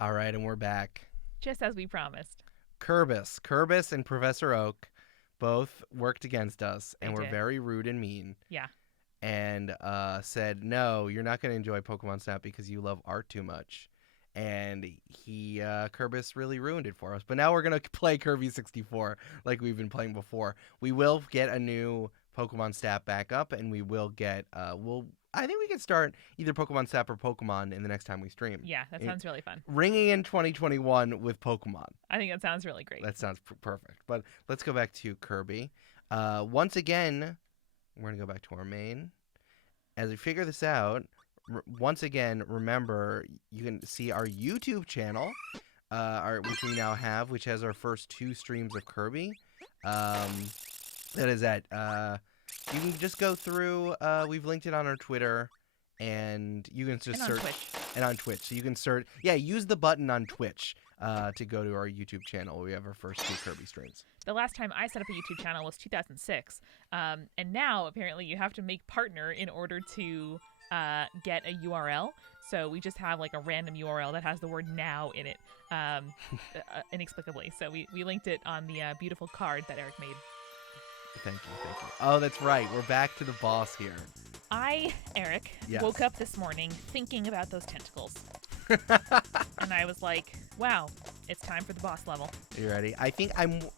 All right, and we're back. Just as we promised. Kirbys and Professor Oak both worked against us and were did. very rude and mean. Yeah. And said, no, you're not going to enjoy Pokemon Snap because you love art too much. And Kirbys really ruined it for us. But now we're going to play Kirby64 like we've been playing before. We will get a new Pokemon Snap back up, and we will get, I think we can start either Pokemon Snap or Pokemon in the next time we stream. Yeah, that sounds really fun. Ringing in 2021 with Pokemon. I think that sounds really great. That sounds perfect. But let's go back to Kirby. Once again, we're going to go back to our main. As we figure this out, once again, remember, you can see our YouTube channel, which we now have, which has our first 2 streams of Kirby. That is at, you can just go through, we've linked it on our Twitter, and you can just search. And on Twitch. So you can search, use the button on Twitch to go to our YouTube channel. We have our first 2 Kirby streams. The last time I set up a YouTube channel was 2006. And now, apparently, you have to make partner in order to get a URL. So we just have like a random URL that has the word now in it inexplicably. So we linked it on the beautiful card that Eric made. Thank you. Oh, that's right. We're back to the boss here. Eric, yes. woke up this morning thinking about those tentacles. And I was like, wow, it's time for the boss level. You ready?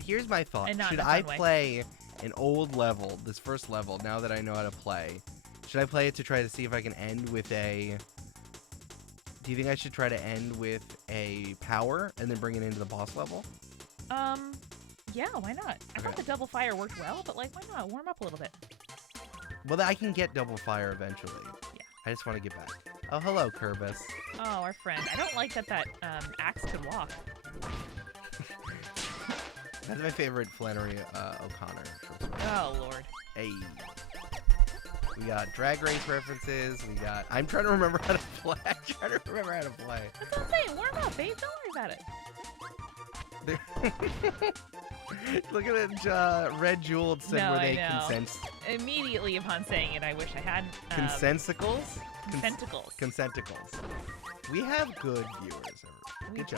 Here's my thought. And not Should in a I fun way. play an old level, this first level, now that I know how to play? Should I play it to try to see if I can end with a... Do you think I should try to end with a power and then bring it into the boss level? Yeah, why not? I thought the double fire worked well, but like, why not? Warm up a little bit. Well, I can get double fire eventually. Yeah. I just want to get back. Oh, hello, Kirbys. Oh, our friend. I don't like that axe could walk. That's my favorite Flannery O'Connor. Oh, Lord. Hey. We got Drag Race references. I'm trying to remember how to play. That's what I'm saying. Warm up, babe. Don't worry about it. Look at it, Red Jeweled said, No, were they I know. consents? Immediately upon saying it, I wish I hadn't. Consensicles? Consenticles. We have good viewers. We do.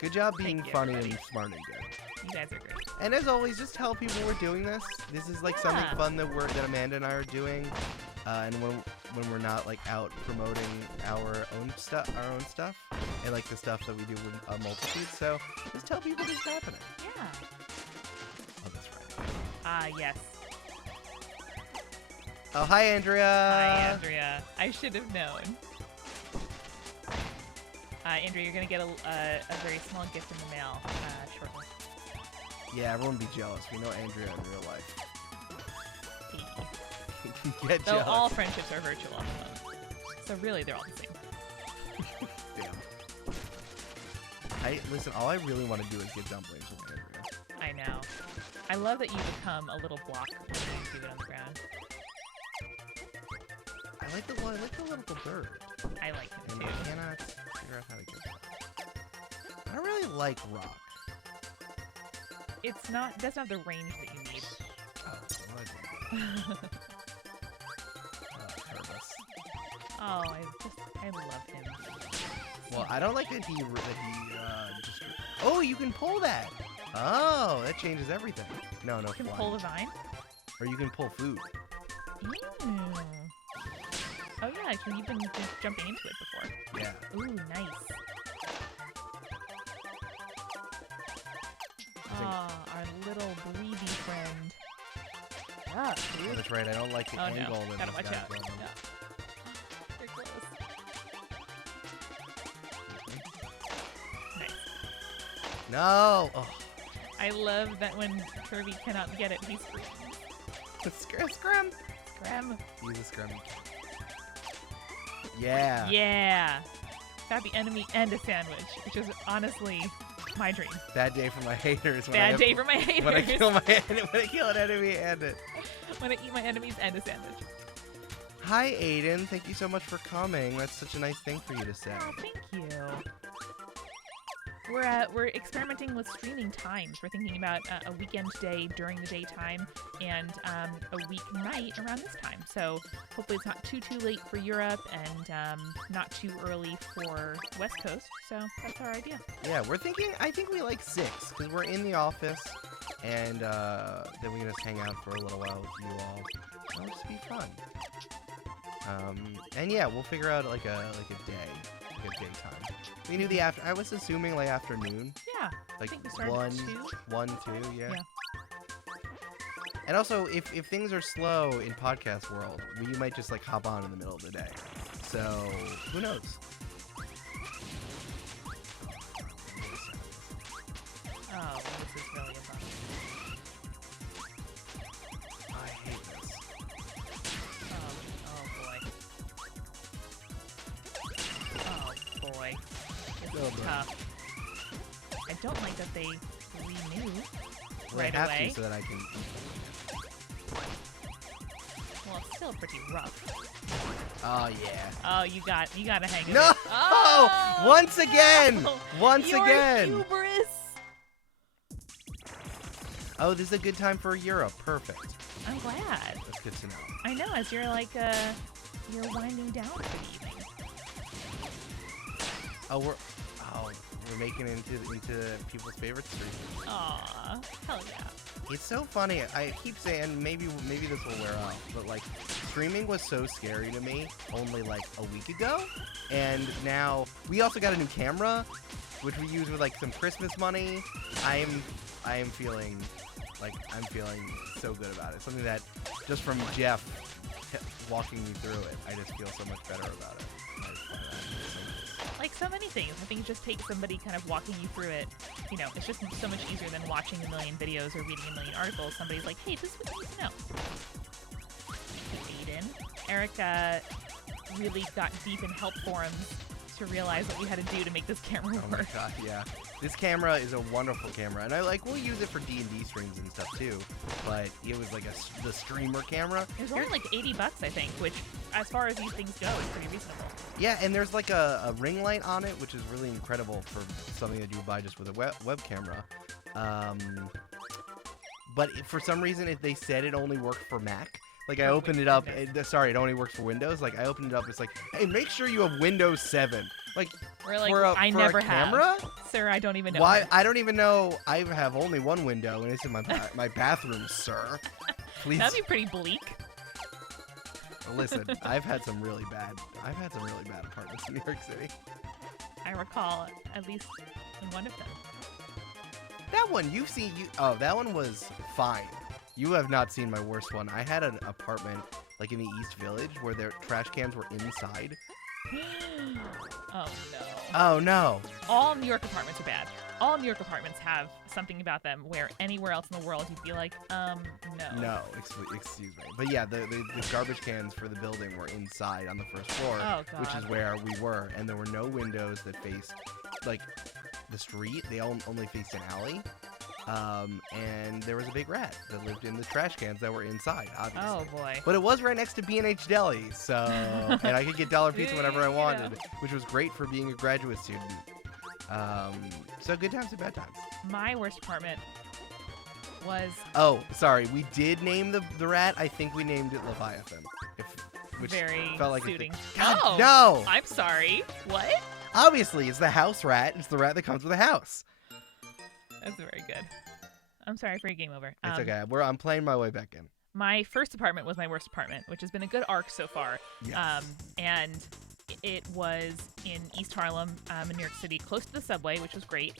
Good job being Thank you, funny everybody. and smart and good. You guys are great. And as always, just tell people we're doing this. This is like something fun that Amanda and I are doing. And when we're not like out promoting our own stuff, and like the stuff that we do with a multitude. So just tell people this is happening. Yeah. Oh, that's right. Yes. Oh, hi, Andrea. Hi, Andrea. I should have known. Andrea, you're going to get a very small gift in the mail shortly. Yeah, everyone be jealous. We know Andrea in real life. Get Though jealous. all friendships are virtual at the moment. So really, they're all the same. Damn. Listen, all I really want to do is get dumplings with Andrea. I know. I love that you become a little block when you do it on the ground. I like the little bird. I like him And too. I cannot figure out how to get that. I don't really like rock. That's not the range that you need. Oh, what? Kirbys. Oh, I love him. Well, I don't like that he just... Oh, you can pull that! Oh, that changes everything. No, You can flying. pull the vine? Or you can pull food. Oh yeah, you've been just jumping into it before. Yeah. Ooh, nice. Ah, our little breathy friend. Ah, Oh, that's right, I don't like the angle no. that Gotta this watch guy's out. going on. No. You're close. Nice. No! Oh. I love that when Kirby cannot get it, he screams. Scrum! Scram. Use a scrum. Yeah. Yeah. Got the enemy and a sandwich, which is honestly my dream. Bad day for my haters. Bad day for my haters. When I kill an enemy and it. When I eat my enemies and a sandwich. Hi, Aiden. Thank you so much for coming. That's such a nice thing for you to say. Oh, thank you. We're experimenting with streaming times. We're thinking about a weekend day during the daytime and a weeknight around this time. So hopefully it's not too late for Europe and not too early for West Coast. So that's our idea. Yeah, we're thinking. I think we like 6 because we're in the office, and then we can just hang out for a little while with you all. It'll just be fun. And yeah, we'll figure out like a day, like a daytime. We knew the after. I was assuming like afternoon. Yeah. Like I think we started 1, at 2. 1, 2, yeah. Yeah. And also, if things are slow in podcast world, we might just like hop on in the middle of the day. So who knows? Oh, this is really fun. I hate this. Oh boy. This Oh, is boy. tough. I don't like that they renew Well, right I have away. to so that I can. Well, it's still pretty rough. Oh yeah. Oh, you got to hang in No! there. Oh, Once again! no! Once Your again! hubris. Oh, this is a good time for Europe. Perfect. I'm glad. That's good to know. I know, as you're like you're winding down for the evening. Oh, we're making it into people's favorite stream. Aw, hell yeah. It's so funny. I keep saying maybe this will wear off, but like streaming was so scary to me only like a week ago, and now we also got a new camera, which we use with like some Christmas money. I am feeling so good about it. Something that just from Jeff walking me through it, I just feel so much better about it. I just find that so nice. Like so many things, I think it just takes somebody kind of walking you through it. You know, it's just so much easier than watching a million videos or reading a million articles. Somebody's like, hey, this is what you need to know. Aiden. Erica really got deep in help forums to realize what we had to do to make this camera Oh my work. god, yeah. This camera is a wonderful camera, and we'll use it for D&D streams and stuff too. But it was like the streamer camera. It was only like $80, I think, which, as far as these things go, is pretty reasonable. Yeah, and there's like a ring light on it, which is really incredible for something that you buy just with a web camera. But for some reason, they said it only worked for Mac. Like I Oh, opened wait, it up. Windows. Sorry, it only works for Windows. Like I opened it up. It's like, hey, make sure you have Windows 7. Like We're like, for a, I for never a camera? have. Sir, I don't even know. Why? I don't even know. I have only one window, and it's in my bathroom, sir. Please. That'd be pretty bleak. Listen, I've had some really bad apartments in New York City. I recall at least in one of them. That one you've seen. Oh, that one was fine. You have not seen my worst one. I had an apartment like in the East Village where their trash cans were inside. Oh no. Oh no. All New York apartments are bad. All New York apartments have something about them where anywhere else in the world you'd be like, no. No, excuse me. But yeah, the garbage cans for the building were inside on the first floor, Oh, God. which is where we were, and there were no windows that faced like the street. They only faced an alley. And there was a big rat that lived in the trash cans that were inside, obviously. Oh boy. But it was right next to B&H Deli, so and I could get dollar pizza whenever I You wanted, know. which was great for being a graduate student. So good times and bad times. My worst apartment was Oh, sorry, we did name the rat. I think we named it Leviathan, which very felt like suiting. God, Oh, no! I'm sorry. What? Obviously, it's the house rat. It's the rat that comes with a house. That's very good. I'm sorry for your game over. It's okay. I'm playing my way back in. My first apartment was my worst apartment, which has been a good arc so far. Yes. And it was in East Harlem, in New York City, close to the subway, which was great.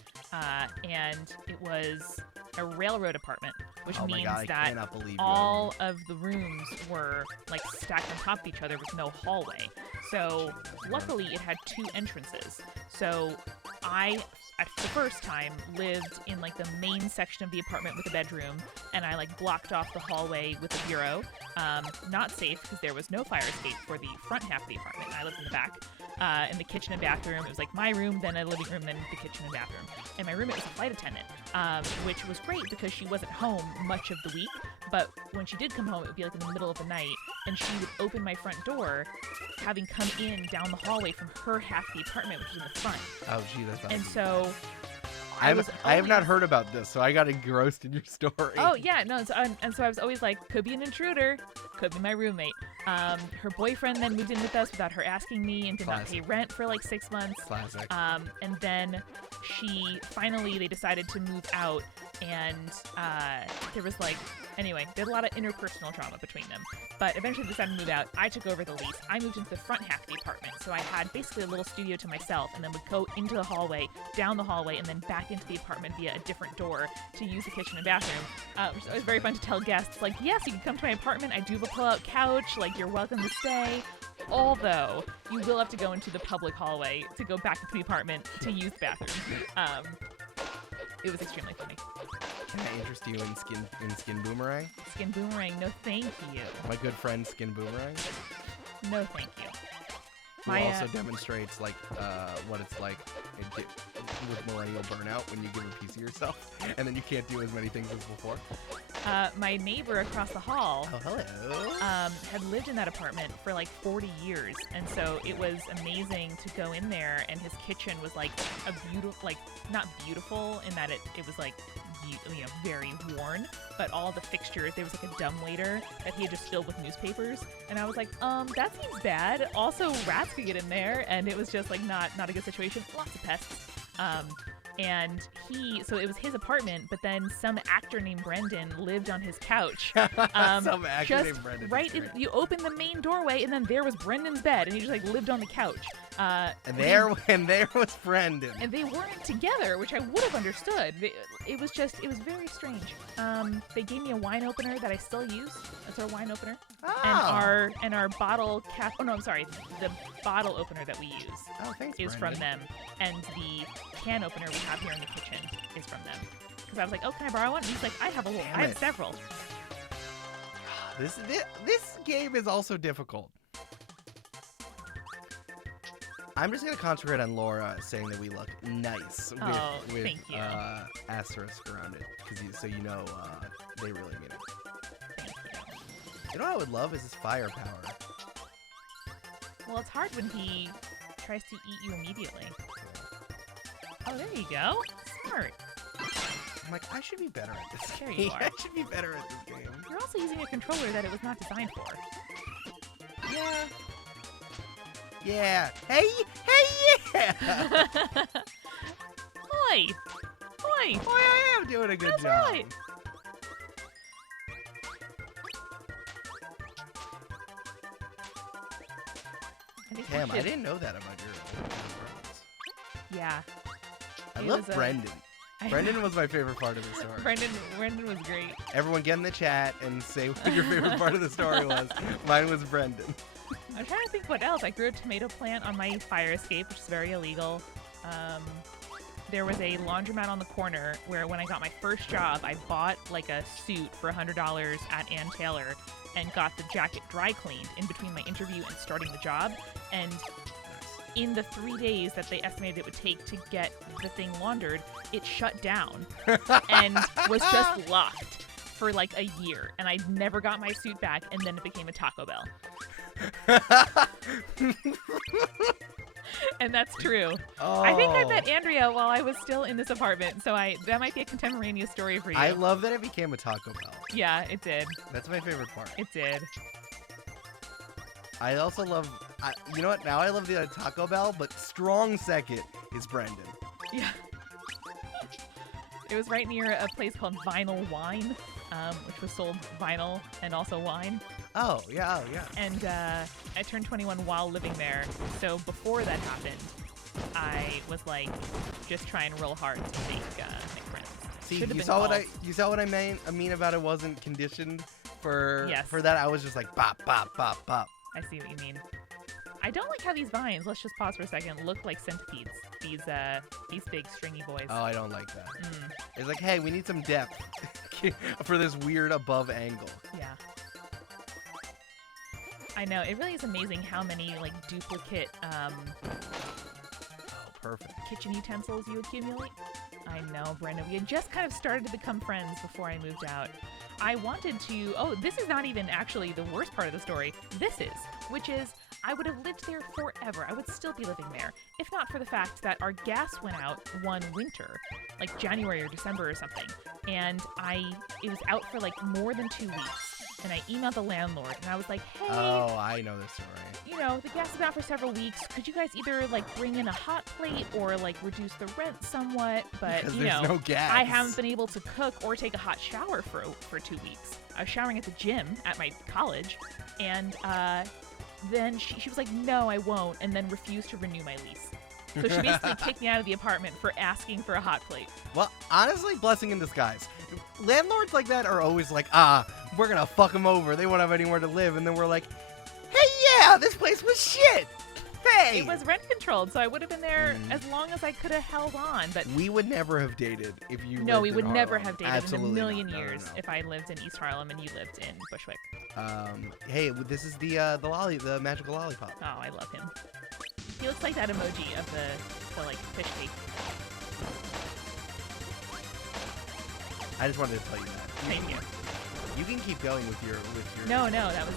And it was a railroad apartment, which Oh my means God, I that cannot believe you. all of the rooms were like stacked on top of each other with no hallway. So luckily it had 2 entrances. So I, at the first time, lived in like the main section of the apartment with a bedroom, and I like blocked off the hallway with a bureau. Not safe because there was no fire escape for the front half of the apartment. I lived in the back. In the kitchen and bathroom, it was like my room, then a living room, then the kitchen and bathroom. And my roommate was a flight attendant, which was great because she wasn't home much of the week. But when she did come home, it would be like in the middle of the night, and she would open my front door, having come in down the hallway from her half of the apartment, which was in the front. Oh, gee, that's not And good. so I was I have not always- heard about this, so I got engrossed in your story. Oh yeah, no, and so I was always like, could be an intruder, could be my roommate. Her boyfriend then moved in with us without her asking me and did not pay Classic. rent for like 6 months. Classic. And then they decided to move out, and there was like, anyway, there's a lot of interpersonal trauma between them. But eventually they decided to move out. I took over the lease. I moved into the front half of the apartment, so I had basically a little studio to myself, and then would go into the hallway, down the hallway, and then back into the apartment via a different door to use the kitchen and bathroom. Which was always very fun to tell guests, like, yes, you can come to my apartment. I do have a pull-out couch. Like, you're welcome to stay. Although, you will have to go into the public hallway to go back into the apartment to use the bathroom. It was extremely funny. Can I interest you in Skin Boomerang? Skin Boomerang, no thank you. My good friend Skin Boomerang, No thank you. who My, also demonstrates like what it's like with millennial burnout when you give a piece of yourself and then you can't do as many things as before. My neighbor across the hall Oh, hello. had lived in that apartment for like 40 years, and so it was amazing to go in there, and his kitchen was like a beautiful, like, not beautiful in that it was like, you know, very worn, but all the fixtures, there was like a dumbwaiter that he had just filled with newspapers, and I was like, that seems bad. Also, rats could get in there, and it was just like not a good situation. Lots of pests. And so it was his apartment, but then some actor named Brendan lived on his couch. Some actor Just named Brendan. right, you open the main doorway, and then there was Brendan's bed, and he just like lived on the couch. And there was Brendan. And they weren't together, which I would have understood. It was very strange. They gave me a wine opener that I still use. That's our wine opener. Oh. And our bottle cap. Oh no, I'm sorry. The bottle opener that we use Oh, thanks, is Brendan. from them, and the can opener we have here in the kitchen is from them. Because I was like, oh, can I borrow one? And he's like, I have Damn I have it. several. This game is also difficult. I'm just gonna concentrate on Laura saying that we look nice with thank you. asterisk around it, so you know they really mean it. Thank you. You know what I would love is his firepower. Well, it's hard when he tries to eat you immediately. Oh, there you go. Smart. I'm like, I should be better at this There you game. are. I should be better at this game. You're also using a controller that it was not designed for. Yeah. Yeah. Hey, yeah. Oi! Oi! Boy, I am doing a good That's job. right. I think we Damn, I should- didn't know that about your friends. Yeah. I He love was, Brendan. Brendan was my favorite part of the story. Brendan was great. Everyone get in the chat and say what your favorite part of the story was. Mine was Brendan. I'm trying to think what else. I grew a tomato plant on my fire escape, which is very illegal. There was a laundromat on the corner where when I got my first job, I bought like a suit for $100 at Ann Taylor and got the jacket dry cleaned in between my interview and starting the job. And in the 3 days that they estimated it would take to get the thing laundered, it shut down and was just locked for like a year. And I never got my suit back, and then it became a Taco Bell. And that's true. Oh. I think I met Andrea while I was still in this apartment, so that might be a contemporaneous story for you. I love that it became a Taco Bell. Yeah, it did. That's my favorite part. It did. I also love, you know what? Now I love the Taco Bell, but strong second is Brendan. Yeah. It was right near a place called Vinyl Wine, which was sold vinyl and also wine. Oh, yeah, oh, yeah. And I turned 21 while living there, so before that happened, I was like just trying real hard to make friends. See, Should've you been saw called. what I mean about it wasn't conditioned for Yes. for that. I was just like bop bop bop bop. I see what you mean. I don't like how these vines, let's just pause for a second, look like centipedes. These big stringy boys. Oh, I don't like that. Mm, It's like, hey, we need some depth for this weird above angle. yeah. I know, it really is amazing how many like duplicate Oh, perfect. kitchen utensils you accumulate. I know, Brenda. We had just kind of started to become friends before I moved out. I wanted to. Oh, this is not even actually the worst part of the story. This is, which is, I would have lived there forever. I would still be living there, if not for the fact that our gas went out one winter, like January or December or something, and it was out for like more than 2 weeks. And I emailed the landlord, and I was like, hey, Oh, I know this story. you know, the gas is out for several weeks. Could you guys either like bring in a hot plate or like reduce the rent somewhat? But Because you there's know, no gas. I haven't been able to cook or take a hot shower for 2 weeks. I was showering at the gym at my college, and then she was like, no, I won't, and then refused to renew my lease. So she basically kicked me out of the apartment for asking for a hot plate. Well, honestly, blessing in disguise. Landlords like that are always like, we're going to fuck them over. They won't have anywhere to live. And then we're like, hey, yeah, this place was shit. Hey. It was rent controlled, so I would have been there as long as I could have held on. But we would never have dated if you no, we lived would in never Harlem. have dated Absolutely in a million not. No, years no. if I lived in East Harlem and you lived in Bushwick. Hey, this is the magical lollipop. Oh, I love him. He looks like that emoji of the like fish cake. I just wanted to tell you that. Thank you. You can keep going with your. No, that was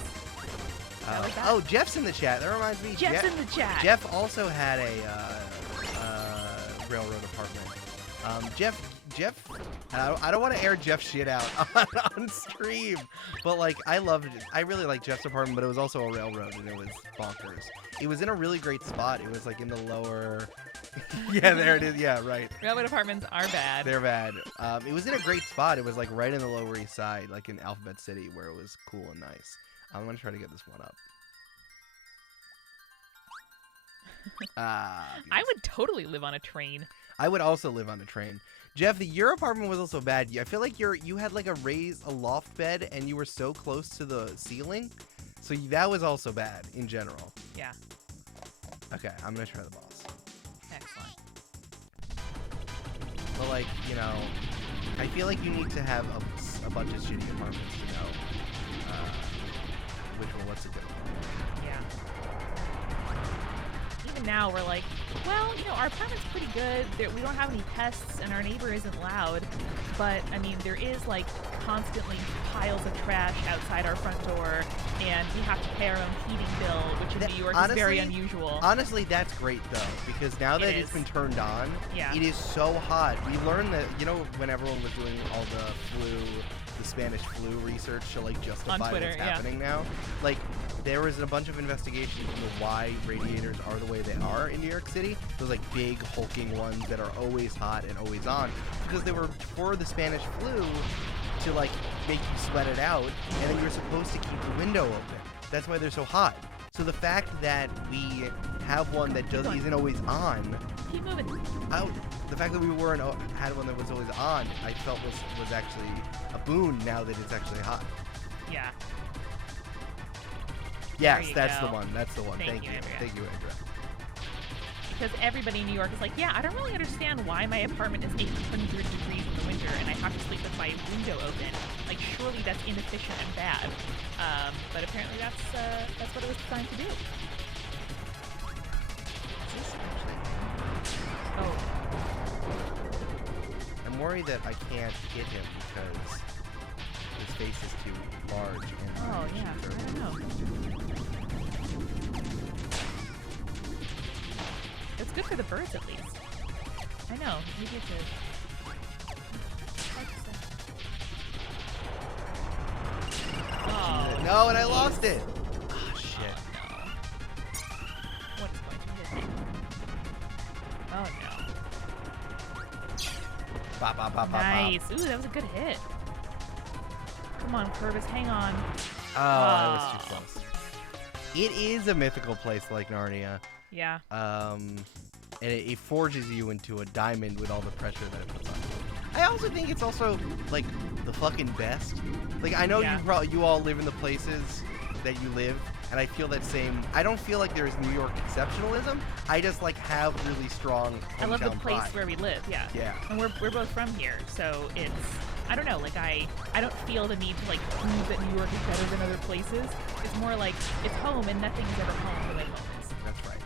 that. Oh, Jeff's in the chat. That reminds me. Jeff's in the chat. Jeff also had a railroad apartment. Jeff. I don't want to air Jeff's shit out on stream, but like I really like Jeff's apartment, but it was also a railroad and it was bonkers. It was in a really great spot. It was like in the lower. Yeah, there it is. Yeah, right. Railroad apartments are bad. They're bad. It was in a great spot. It was like right in the Lower East Side, like in Alphabet City, where it was cool and nice. I'm gonna try to get this one up. I would totally live on a train. I would also live on a train. Jeff, your apartment was also bad. I feel like you had like a loft bed, and you were so close to the ceiling, so that was also bad in general. Yeah. Okay, I'm gonna try the boss. Excellent. But like, you know, I feel like you need to have a bunch of shitty apartments to know what's a good one. Yeah. Even now, we're like, well, you know, our apartment's pretty good. We don't have any pests, and our neighbor isn't loud. But, I mean, there is, like, constantly piles of trash outside our front door, and we have to pay our own heating bill, which in New York is very unusual. Honestly, that's great, though, because now that it's been turned on, it is so hot. We learned that, you know, when everyone was doing all the Spanish flu research to, like, justify on Twitter, what's happening now, like, there was a bunch of investigations into why radiators are the way they are in New York City. Those like big hulking ones that are always hot and always on, because they were for the Spanish flu to like make you sweat it out, and then you're supposed to keep the window open. That's why they're so hot. So the fact that we have one that isn't always on, keep moving. The fact that we had one that was always on, I felt was actually a boon now that it's actually hot. Yeah. Yes, that's the one. That's the one. Thank you, Andrea. Thank you, Andrea. Because everybody in New York is like, yeah, I don't really understand why my apartment is 800 degrees in the winter and I have to sleep with my window open. Like, surely that's inefficient and bad. But apparently that's what it was designed to do. Is this actually? Oh. I'm worried that I can't hit him because his face is too large. And Oh, yeah. I don't know. It's good for the birds, at least. I know. Maybe it's Oh, no, and I lost it. Oh, shit. No. What is going to hit me? Oh, no. Bop, bop, bop, Nice. bop. Ooh, that was a good hit. Come on, Purvis, hang on. Oh, I was too close. It is a mythical place like Narnia. Yeah. And it forges you into a diamond with all the pressure that it puts on you. I also think it's also, like, the fucking best. Like, I know you all live in the places that you live, and I feel that same. I don't feel like there's New York exceptionalism. I just, like, have really strong hometown I love the place pride. where we live, yeah. Yeah. And we're both from here, so it's, I don't know, like, I don't feel the need to, like, prove that New York is better than other places. It's more like, it's home, and nothing's ever home the way home is. That's right.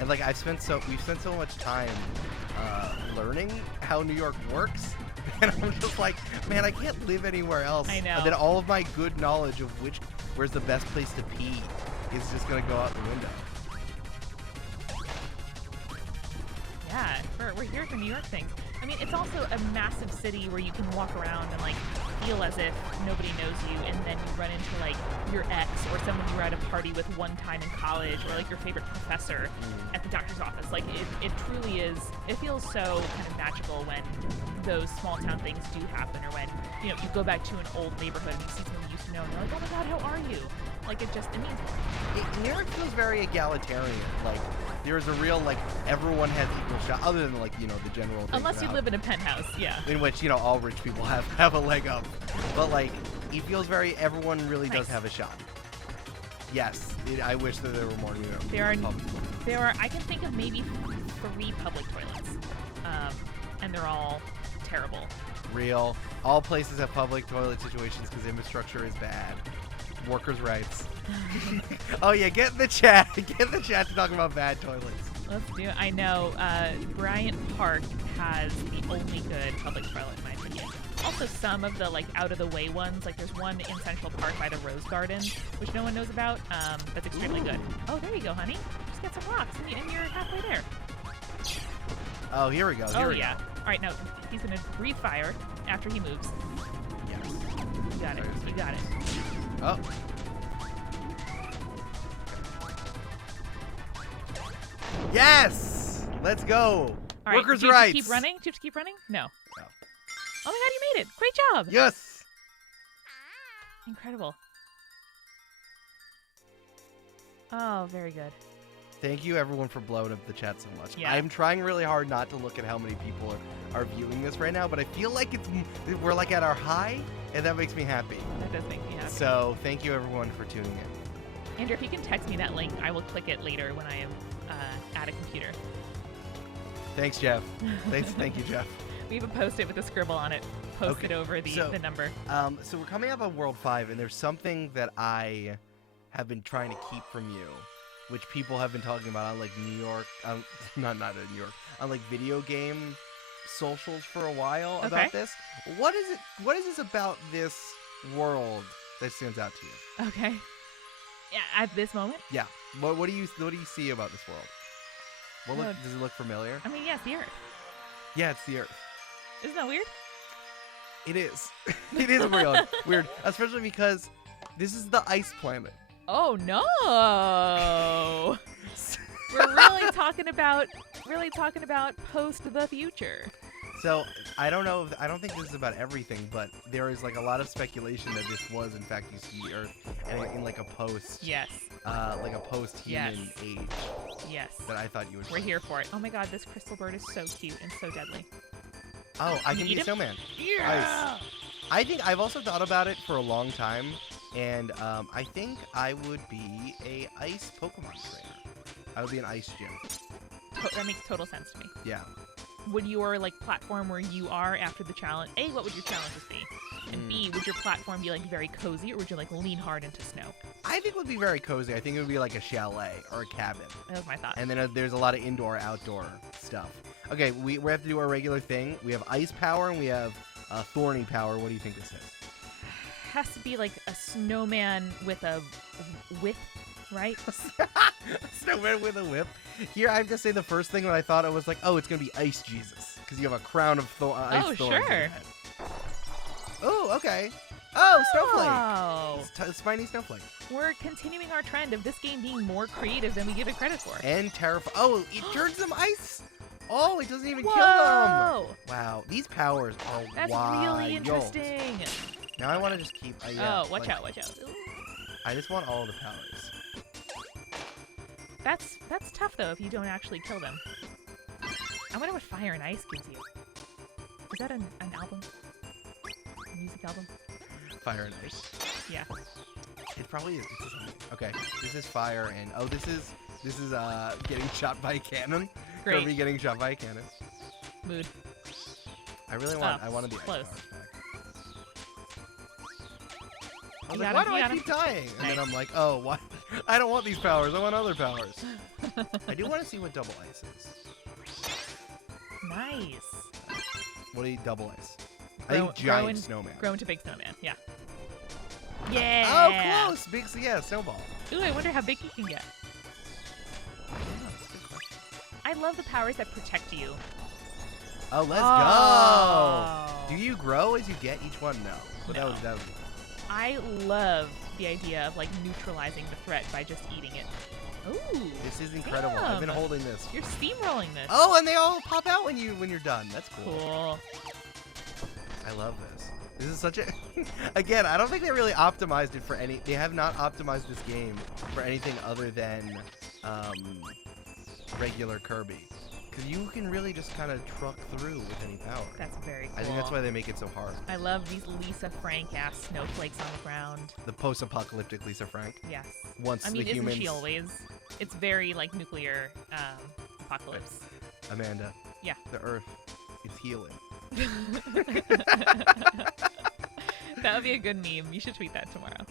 And like we've spent so much time learning how New York works And I'm just like, man, I can't live anywhere else. I know. And then all of my good knowledge of where's the best place to pee is just gonna go out the window. Yeah, we're here for New York things. I mean, it's also a massive city where you can walk around and like feel as if nobody knows you, and then you run into like your ex or someone you were at a party with one time in college, or like your favorite professor at the doctor's office. Like it truly is. It feels so kind of magical when those small town things do happen, or when you go back to an old neighborhood and you see someone you used to know, and you're like, oh my god, how are you? Like it means more. New York feels very egalitarian. Like there's a real like everyone has equal shot, other than like the general. Unless you live in a penthouse, yeah. In which all rich people have a leg up, but like it feels very everyone really does Nice. have a shot. Yes, I wish that there were more New York. There are. I can think of maybe 3 public toilets, and they're all terrible. Real. All places have public toilet situations because infrastructure is bad. Workers' rights. Oh yeah, get in the chat. Get in the chat to talk about bad toilets. Let's do it. I know Bryant Park has the only good public toilet in my opinion. Also, some of the like out of the way ones, like there's one in Central Park by the Rose Garden, which no one knows about. That's extremely good. Oh, there you go, honey. Just get some rocks, and you're halfway there. Oh, here we go. Here we go. All right, now he's gonna breathe fire after he moves. Yes. You got it. You got it. Oh. Yes! Let's go. All right, Workers' do you have rights. to keep running? Do you have to keep running? No. No. Oh my god, you made it! Great job! Yes. Incredible. Oh, very good. Thank you, everyone, for blowing up the chat so much. Yeah. I'm trying really hard not to look at how many people are viewing this right now, but I feel like we're like at our high, and that makes me happy. That does make me happy. So thank you, everyone, for tuning in. Andrew, if you can text me that link, I will click it later when I am at a computer. Thanks, Jeff. Thank you, Jeff. We even post it with a scribble on it. Post it over the number. So we're coming up on World 5, and there's something that I have been trying to keep from you, which people have been talking about on like New York, not in New York, on like video game socials for a while about this. What is it? What is this about this world that stands out to you? Okay. Yeah, at this moment? Yeah. What do you see about this world? Does it look familiar? I mean, yes, the Earth. Yeah, it's the Earth. Isn't that weird? It is. It is weird, especially because this is the ice planet. Oh no! We're really talking about post the future. So I don't know. I don't think this is about everything, but there is like a lot of speculation that this was in fact used to be Earth, and in like a post. Yes. Like a post-human age. Yes. That I thought you would. We're here for it. Oh my god, this crystal bird is so cute and so deadly. Oh, I can be a snowman. Yeah. Ice. I think I've also thought about it for a long time, and I think I would be a ice Pokemon trainer. I would be an ice gym. That makes total sense to me. Yeah. Would your like platform where you are after the challenge? A, what would your challenges be? And B, would your platform be like very cozy, or would you like lean hard into snow? I think it would be very cozy. I think it would be like a chalet or a cabin. That was my thought. And then there's a lot of indoor-outdoor stuff. Okay, we have to do our regular thing. We have ice power and we have thorny power. What do you think this is? Has to be like a snowman with a whip, right? Snowman with a whip. Here, I have to say the first thing when I thought it was like, oh, it's gonna be Ice Jesus because you have a crown of ice thorns. Oh, on your sure. head. Oh, okay. Oh, Snowflake. Oh. Spiny Snowflake. We're continuing our trend of this game being more creative than we give it credit for. And terrifying. Oh, it turns them ice. Oh, it doesn't even kill them. Whoa. Wow, these powers are That's wild. really interesting. Now I want to just keep. Yeah, oh, watch out, watch out. Ooh. I just want all the powers. That's tough though if you don't actually kill them. I wonder what Fire and Ice gives you. Is that an album? A music album? Fire and Ice. Yeah. It probably is. Okay, this is fire and this is getting shot by a cannon. Great. Kirby getting shot by a cannon. Mood. I really want. I wanted the ice close. powers back. I was You like, got why him, do you I got keep him. dying? And then Nice. I'm like, oh, what? I don't want these powers. I want other powers. I do want to see what double ice is. Nice. What do you double ice? I think giant snowman. Grow into big snowman. Yeah. Yeah. Oh, close. Big, yeah, snowball. Ooh, I wonder how big you can get. I love the powers that protect you. Oh, let's go. Do you grow as you get each one? No. But No. that was. I love the idea of like neutralizing the threat by just eating it. Ooh. This is incredible. Damn. I've been holding this. You're steamrolling this. Oh, and they all pop out when you're done. That's cool. Cool. I love this. This is such a. Again, I don't think they really optimized it for any. They have not optimized this game for anything other than regular Kirby. Because you can really just kind of truck through with any power. That's very cool. I think that's why they make it so hard. I love these Lisa Frank-ass snowflakes on the ground. The post-apocalyptic Lisa Frank. Yes. Once I mean, the isn't humans. she always? It's very like nuclear apocalypse. Amanda. Yeah. The Earth is healing. That would be a good meme. You should tweet that tomorrow.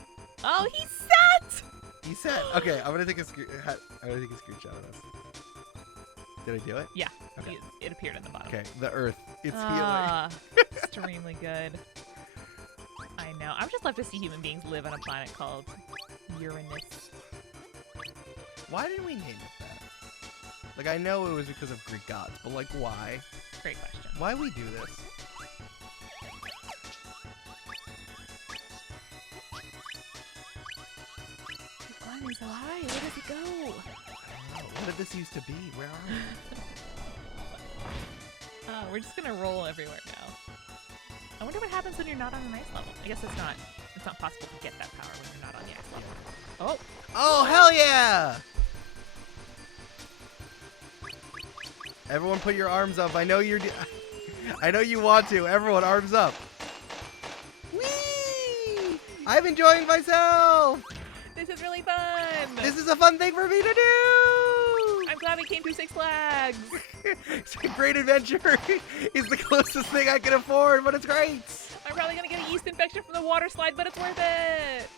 Oh, he's set! He said, "Okay, I'm gonna take a screenshot of this." Did I do it? Yeah. Okay. It appeared at the bottom. Okay. The Earth, it's Ah, extremely good. I know. I would just love to see human beings live on a planet called Uranus. healing. Why did we name it that? Like, I know it was because of Greek gods, but like, why? Great question. Why we do this? It's climbing so high. Where does it go? I don't know. What did this used to be? Where are we? We're just gonna roll everywhere now. I wonder what happens when you're not on an ice level. I guess it's not possible to get that power when you're not on the ice level. Oh, Oh, hell yeah! Everyone put your arms up. I know you're... I know you want to. Everyone, arms up. Whee! I'm enjoying myself! this is really fun! This is a fun thing for me to do! I'm glad we came to Six Flags! It's a great adventure. It's the closest thing I can afford, but it's great. I'm probably gonna get a yeast infection from the water slide, but it's worth it!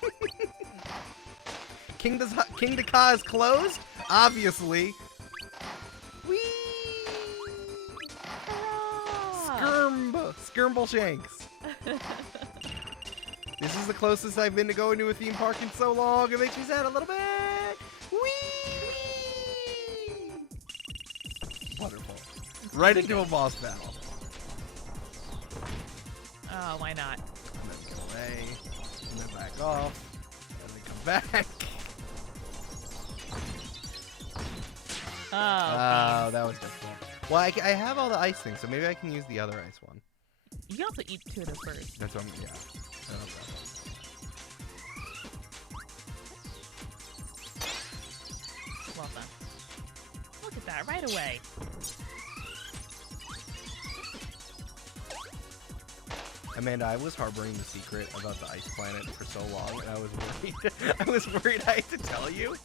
King Dakar is closed? Obviously. Whee! Hurrah! Skirmble Shanks. This is the closest I've been to going to a theme park in so long. It makes me sad a little bit. Whee! Wonderful. Right into a boss battle. Oh, why not? And then go away. And then back off. And then come back. Oh, That was difficult. Well, I have all the ice things, so maybe I can use the other ice one. you can also eat two of those birds. That's what I'm, yeah. I don't know. Well done. Look at that, right away. Amanda, I was harboring the secret about the ice planet for so long, and I was worried. I was worried I had to tell you.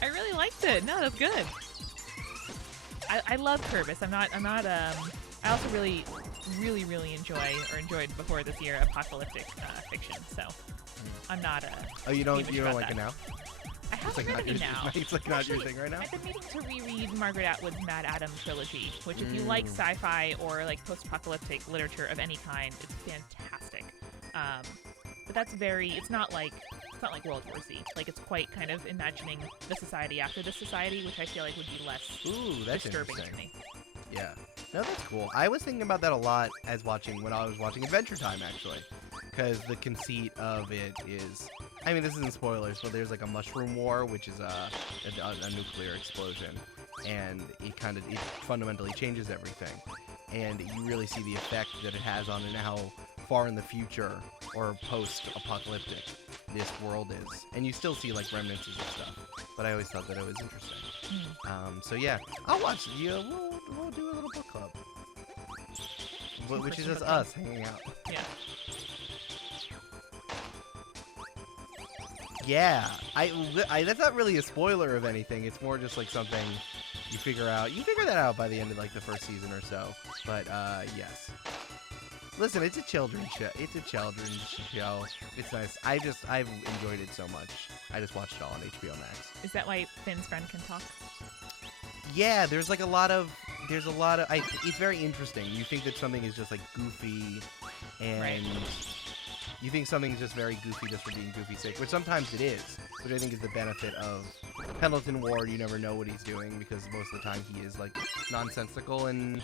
I really liked it. No, that's good. I love Kirby. I also really enjoyed before this year apocalyptic fiction. So I'm not Oh, you don't squeamish about like it that. now? I haven't read it now. It's like not your thing right now. I've been meaning to reread Margaret Atwood's Mad Adam trilogy, which if you like sci-fi or like post-apocalyptic literature of any kind, it's fantastic. But that's it's not like World War Z. Like it's quite kind of imagining the society after this society, which I feel like would be less That's disturbing to interesting. me. Yeah. No, that's cool. I was thinking about that a lot when I was watching Adventure Time, actually. Because the conceit of it is... I mean, this isn't spoilers, but there's like a mushroom war, which is a nuclear explosion. And it fundamentally changes everything. And you really see the effect that it has on and how far in the future or post-apocalyptic this world is. And you still see like remnants of stuff. But I always thought that it was interesting. So yeah, I'll watch it. Yeah, we'll do a little book club. Which is just us hanging out. Yeah. Yeah, I that's not really a spoiler of anything. It's more just like something you figure out. You figure that out by the end of like the first season or so. But yes. Listen, it's a children's show. It's nice. I've enjoyed it so much. I just watched it all on HBO Max. Is that why Finn's friend can talk? Yeah, there's a lot of it's very interesting. You think that something is just like goofy and you think something's just very goofy just for being goofy's sake, which sometimes it is, which I think is the benefit of Pendleton Ward. You never know what he's doing because most of the time he is like nonsensical, and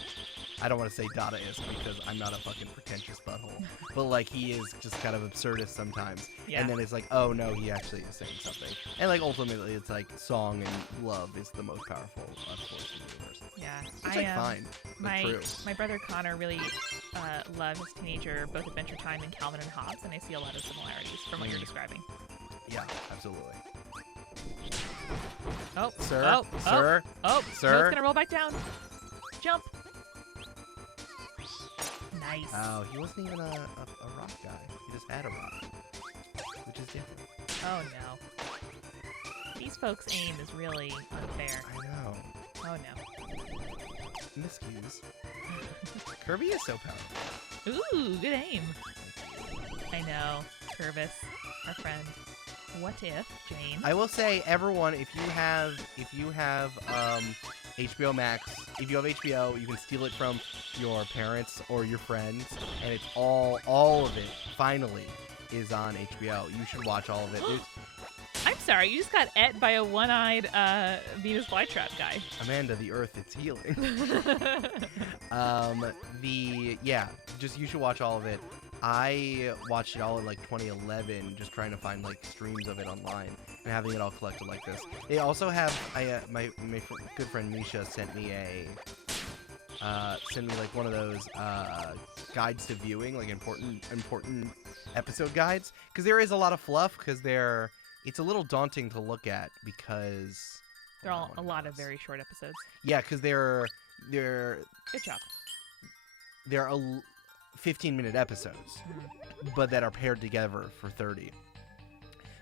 I don't want to say Dadaist because I'm not a fucking pretentious butthole, but like he is just kind of absurdist sometimes. Yeah. And then it's like, oh no, he actually is saying something. And like ultimately it's like song and love is the most powerful force in the universe. Yeah. Which I find true. My brother Connor really loves teenager, both Adventure Time and Calvin and Hobbes, and I see a lot of similarities from what you're describing. Yeah, absolutely. Oh, Sir, sir, sir. It's gonna roll back down. Jump. Nice. Oh, he wasn't even a rock guy. He just had a rock, which is different. Oh no. These folks' aim is really unfair. I know. Oh no. Miscues. Kirby is so powerful. Ooh, good aim. I know. Curvis, our friend. What if, Jane? I will say, everyone, if you have HBO Max, if you have HBO, you can steal it from your parents or your friends, and it's all of it finally is on HBO. You should watch all of it. I'm sorry, you just got et by a one-eyed Venus flytrap guy. Amanda, the Earth, it's healing. You should watch all of it. I watched it all in like 2011, just trying to find like streams of it online and having it all collected like this. They also have my good friend Misha sent me like one of those guides to viewing, like important episode guides, because there is a lot of fluff, because it's a little daunting to look at because they're all a lot of very short episodes. Yeah, because they're good job. They're 15-minute episodes, but that are paired together for 30.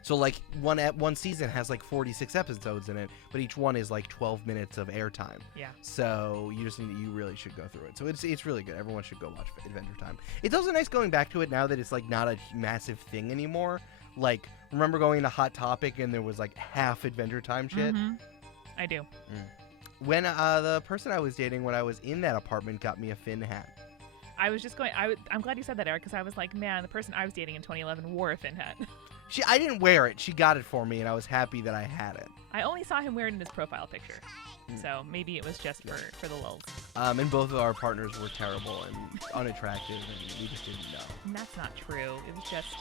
So like one season has like 46 episodes in it, but each one is like 12 minutes of airtime. Yeah. So you really should go through it. So it's really good. Everyone should go watch Adventure Time. It's also nice going back to it now that it's like not a massive thing anymore. Like, remember going to Hot Topic and there was like half Adventure Time shit? Mm-hmm. I do. When the person I was dating when I was in that apartment got me a Finn hat. I was just going. I'm glad you said that, Eric, because I was like, man, the person I was dating in 2011 wore a Finn hat. I didn't wear it. She got it for me, and I was happy that I had it. I only saw him wear it in his profile picture, so maybe it was just for the lulz. And both of our partners were terrible and unattractive, and we just didn't know. And that's not true. It was just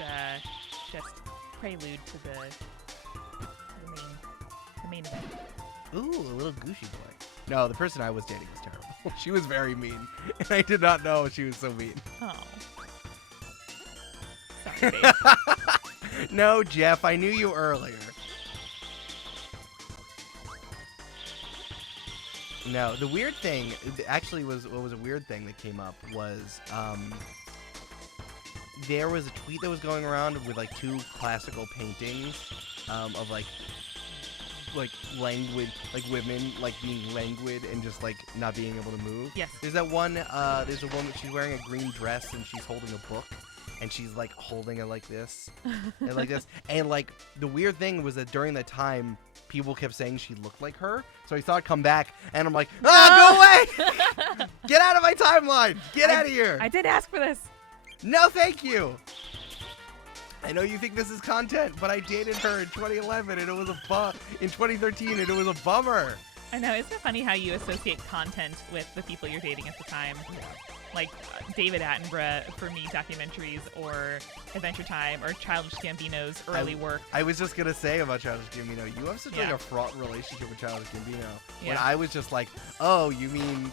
prelude to the main event. Ooh, a little gushy boy. No, the person I was dating was terrible. She was very mean, and I did not know she was so mean. Oh. Sorry, babe. No, Jeff, I knew you earlier. No, the weird thing, actually what was a weird thing that came up was, there was a tweet that was going around with like two classical paintings of like languid, like women like being languid and just like not being able to move. Yes. There's that one, there's a woman, she's wearing a green dress and she's holding a book and she's like holding it like this and like this. And like the weird thing was that during that time, people kept saying she looked like her. So I saw it come back and I'm like, go away! Get out of my timeline! Get out of here! I did ask for this. No, thank you! I know you think this is content, but I dated her in 2011 and it was in 2013 and it was a bummer. I know. Isn't it funny how you associate content with the people you're dating at the time? Like David Attenborough, for me, documentaries, or Adventure Time, or Childish Gambino's early work. I was just going to say about Childish Gambino, you have such like a fraught relationship with Childish Gambino. Yeah. When I was just like, oh, you mean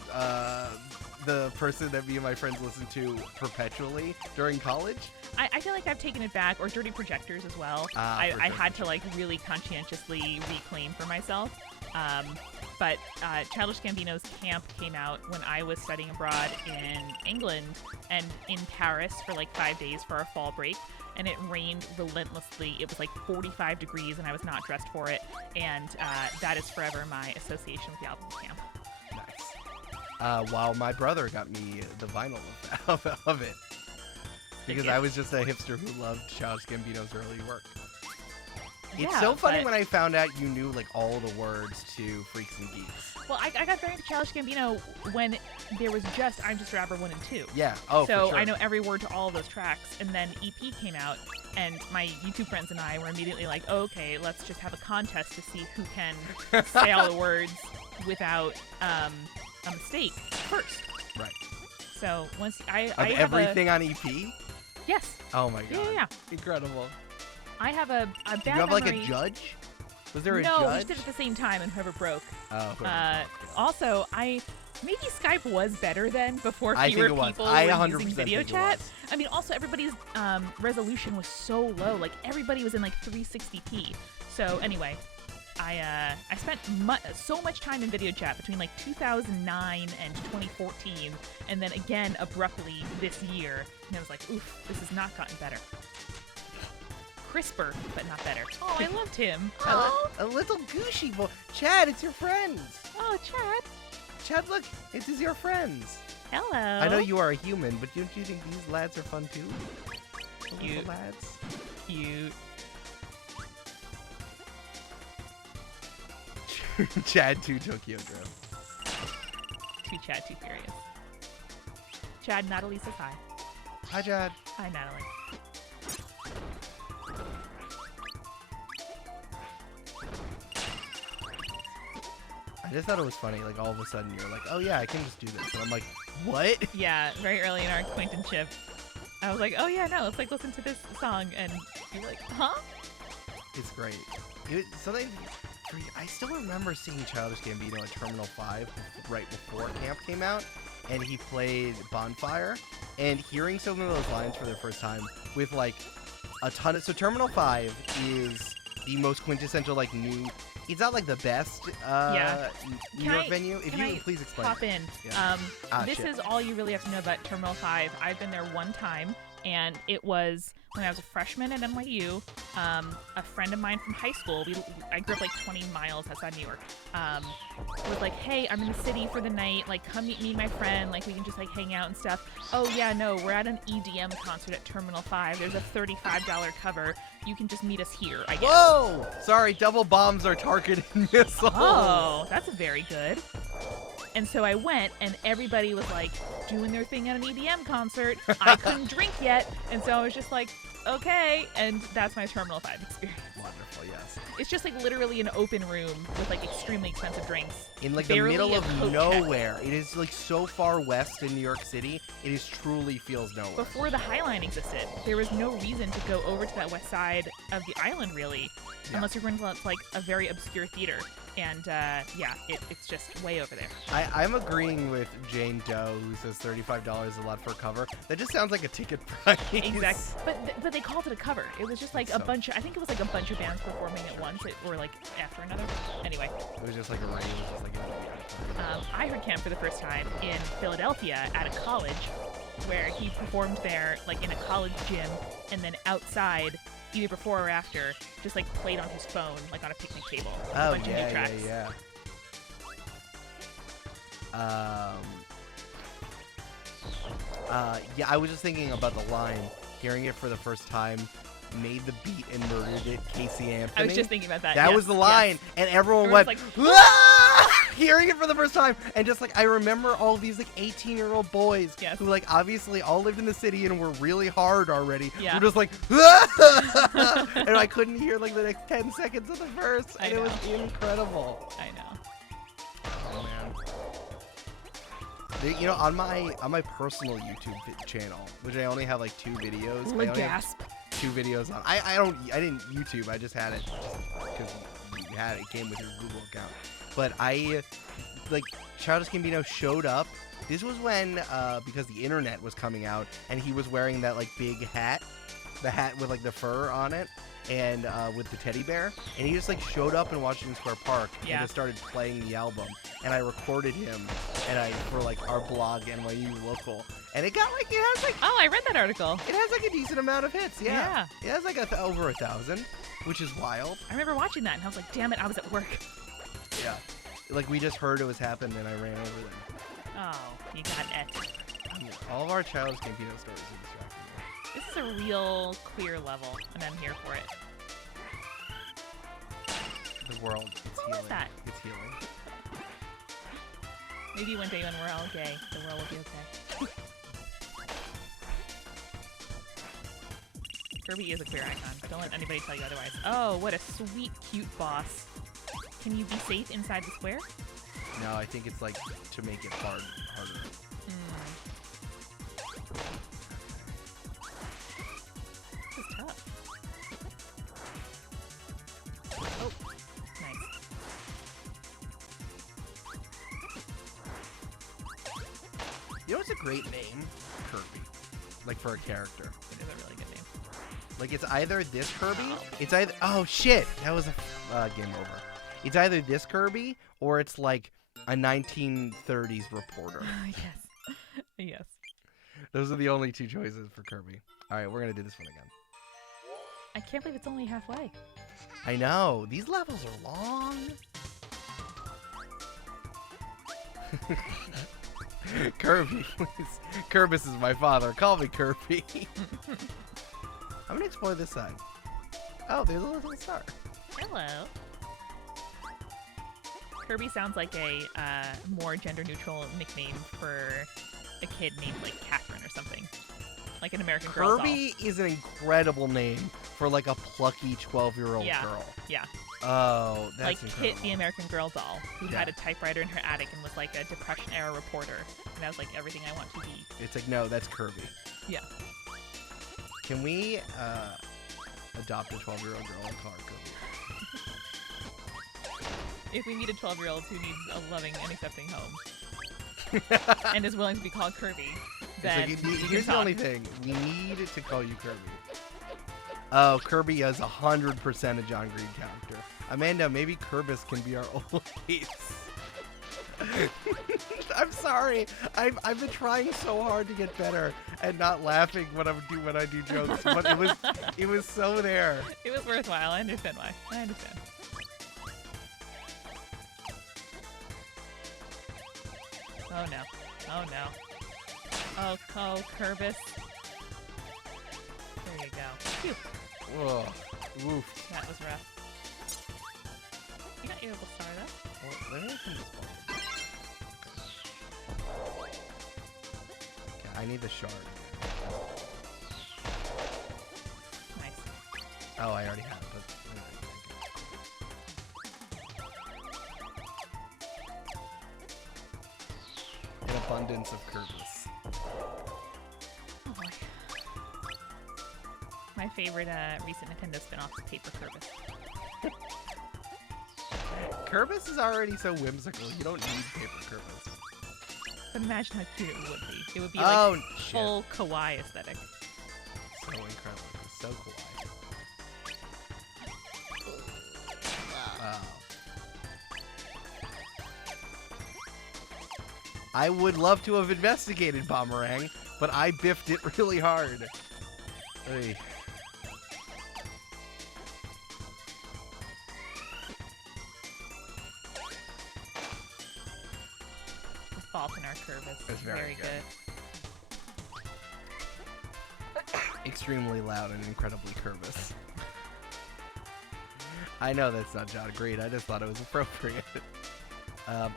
the person that me and my friends listened to perpetually during college? I feel like I've taken it back, or Dirty Projectors as well. I had to like really conscientiously reclaim for myself. But Childish Gambino's Camp came out when I was studying abroad in England and in Paris for like 5 days for our fall break. And it rained relentlessly. It was like 45 degrees and I was not dressed for it. And that is forever my association with the album Camp. Nice. While my brother got me the vinyl of it. Because I was just a hipster who loved Childish Gambino's early work. It's so funny when I found out you knew like all the words to Freaks and Geeks. Well, I got very into Childish Gambino when there was just I'm Just a Rapper 1 and 2. Yeah. Oh, So for sure. I know every word to all of those tracks, and then EP came out, and my YouTube friends and I were immediately like, oh, okay, let's just have a contest to see who can say all the words without a mistake first. Right. So once Of I have everything on EP? yes, Oh my god. yeah. Incredible. I have a bad Did you have like memory. a judge? Was there a No, we judge? just did it at the same time, and whoever broke. Oh, Also, maybe Skype was better then before I fewer think it was. people I were 100% using video think it chat. was. I mean, also everybody's resolution was so low. Like everybody was in like 360p. So anyway, I spent so much time in video chat between like 2009 and 2014, and then again abruptly this year, and I was like, oof, this has not gotten better. Crisper, but not better. Oh, I loved him. Oh, a little gushy boy. Chad, it's your friends. Oh, Chad. Chad, look, it is your friends. Hello. I know you are a human, but don't you think these lads are fun too? The Cute. little lads. Cute. Chad 2 Tokyo Drift. Too Chad, too furious. Chad, Natalie says hi. Hi, Chad. Hi, Natalie. I just thought it was funny. Like all of a sudden, you're like, "Oh yeah, I can just do this," and I'm like, "What?" Yeah, very early in our acquaintanceship, I was like, oh yeah, no, let's like listen to this song, and you're like, huh? It's great. Something. I still remember seeing Childish Gambino at Terminal 5 right before Camp came out, and he played Bonfire, and hearing some of those lines for the first time with like a ton of. So Terminal 5 is the most quintessential like new. It's not like the best New York venue. If Can you I please explain. pop in? Yeah. This Shit. is all you really have to know about Terminal 5. I've been there one time, and it was when I was a freshman at NYU. A friend of mine from high school, I grew up like 20 miles outside New York, was like, hey, I'm in the city for the night, like come meet me and my friend, like we can just like hang out and stuff. Oh yeah, no, we're at an EDM concert at Terminal 5. There's a $35 cover. You can just meet us here, I guess. Whoa! Sorry, double bombs are targeted missiles. Oh, that's very good. And so I went, and everybody was like doing their thing at an EDM concert. I couldn't drink yet, and so I was just like, okay. And that's my Terminal 5 experience. Wonderful, yes. It's just like literally an open room with like extremely expensive drinks. In like the Barely middle a of coat check. nowhere. It is like so far west in New York City. It is truly feels nowhere. Before the High Line existed, there was no reason to go over to that west side of the island, really, unless you're going to like a very obscure theater. And yeah, it's just way over there. I'm agreeing with Jane Doe, who says $35 a lot for a cover. That just sounds like a ticket price. Exactly. But they called it a cover. It was just like So- a bunch of, I think it was like a bunch of bands performing at once, or like after another. Anyway, It was just like a rave. It was just like I heard Camp for the first time in Philadelphia at a college, where he performed there like in a college gym, and then outside, either before or after, just like played on his phone, like on a picnic table. With a Oh, bunch of new tracks. yeah. Yeah, I was just thinking about the line, hearing it for the first time, made the beat and murdered it, Casey Anthony. I was just thinking about that. That yes, was the line, yes. and everyone Everyone's went, like, "Ah!" Hearing it for the first time, and just like I remember all these like 18-year-old boys Yes. who like obviously all lived in the city and were really hard already. Yeah. Were just like, "Ah!" And I couldn't hear like the next 10 seconds of the verse, and it was incredible. I know. Oh man. You know, on my personal YouTube channel, which I only have like 2 videos. I only have Gasp. 2 videos on. I didn't YouTube. I just had it because you had it. It came with your Google account. But I like Childish Gambino showed up. This was when because the internet was coming out, and he was wearing that like big hat, the hat with like the fur on it, and with the teddy bear, and he just like showed up in Washington Square Park and Yeah. just started playing the album, and I recorded him, and for like our blog NYU Local, and it got like it has like Oh, I read that article. it has like a decent amount of hits. Yeah, Yeah. it has like over 1,000, which is wild. I remember watching that, and I was like, damn it, I was at work. Yeah, like we just heard it was happening, and I ran over there. Oh, you got it. All of our Childish Gambino stories are distracting me. This is a real queer level, and I'm here for it. The world, it's What healing. was that? It's healing. Maybe one day when we're all gay, the world will be okay. Kirby is a queer icon. Don't let anybody tell you otherwise. Oh, what a sweet, cute boss. Can you be safe inside the square? No, I think it's like to make it harder. This is tough. Oh, nice. You know what's a great name? Kirby. Like for a character. It is a really good name. Like it's either this Kirby, it's either oh shit, that was a game over. It's either this Kirby or it's like a 1930s reporter. Yes. Yes. Those are the only two choices for Kirby. All right, we're gonna do this one again. I can't believe it's only halfway. I know these levels are long. Kirby, please. Kirbis is my father. Call me Kirby. I'm gonna explore this side. Oh, there's a little star. Hello. Kirby sounds like a more gender-neutral nickname for a kid named like Catherine or something, like an American Girl doll. Kirby is an incredible name for like a plucky 12-year-old girl. Yeah. Oh, that's like incredible. Kit, the American Girl doll, who had a typewriter in her attic and was like a Depression-era reporter, and that was like everything I want to be. It's like, no, that's Kirby. Yeah. Can we adopt a 12-year-old girl and call her Kirby? If we meet a 12-year-old who needs a loving and accepting home and is willing to be called Kirby, then like, we can here's the talk. only thing. We need to call you Kirby. Oh, Kirby is 100% a John Green character. Amanda, maybe Kirbis can be our always. I'm sorry. I've been trying so hard to get better and not laughing when I do jokes, but it was so there. It was worthwhile. I understand why. I understand. Oh no. Oh no. Oh, Kirbis. There you go. Phew. Whoa. Oof. That was rough. You got your little star though. Well, let me open this one. Okay, I need the shard. Nice. Oh, I already have it. But an abundance of Kirbis. Oh boy. My favorite recent Nintendo spin-off is Paper Kirbis. Kirbis is already so whimsical. You don't need paper Kirbis. But imagine how cute it would be. It would be like shit. full kawaii aesthetic. So incredible. It's so kawaii. Wow. I would love to have investigated Bomberang, but I biffed it really hard. Hey. The fault in our Kirbis. It's very good. Good. Extremely loud and incredibly Kirbis. I know that's not John Green. I just thought it was appropriate.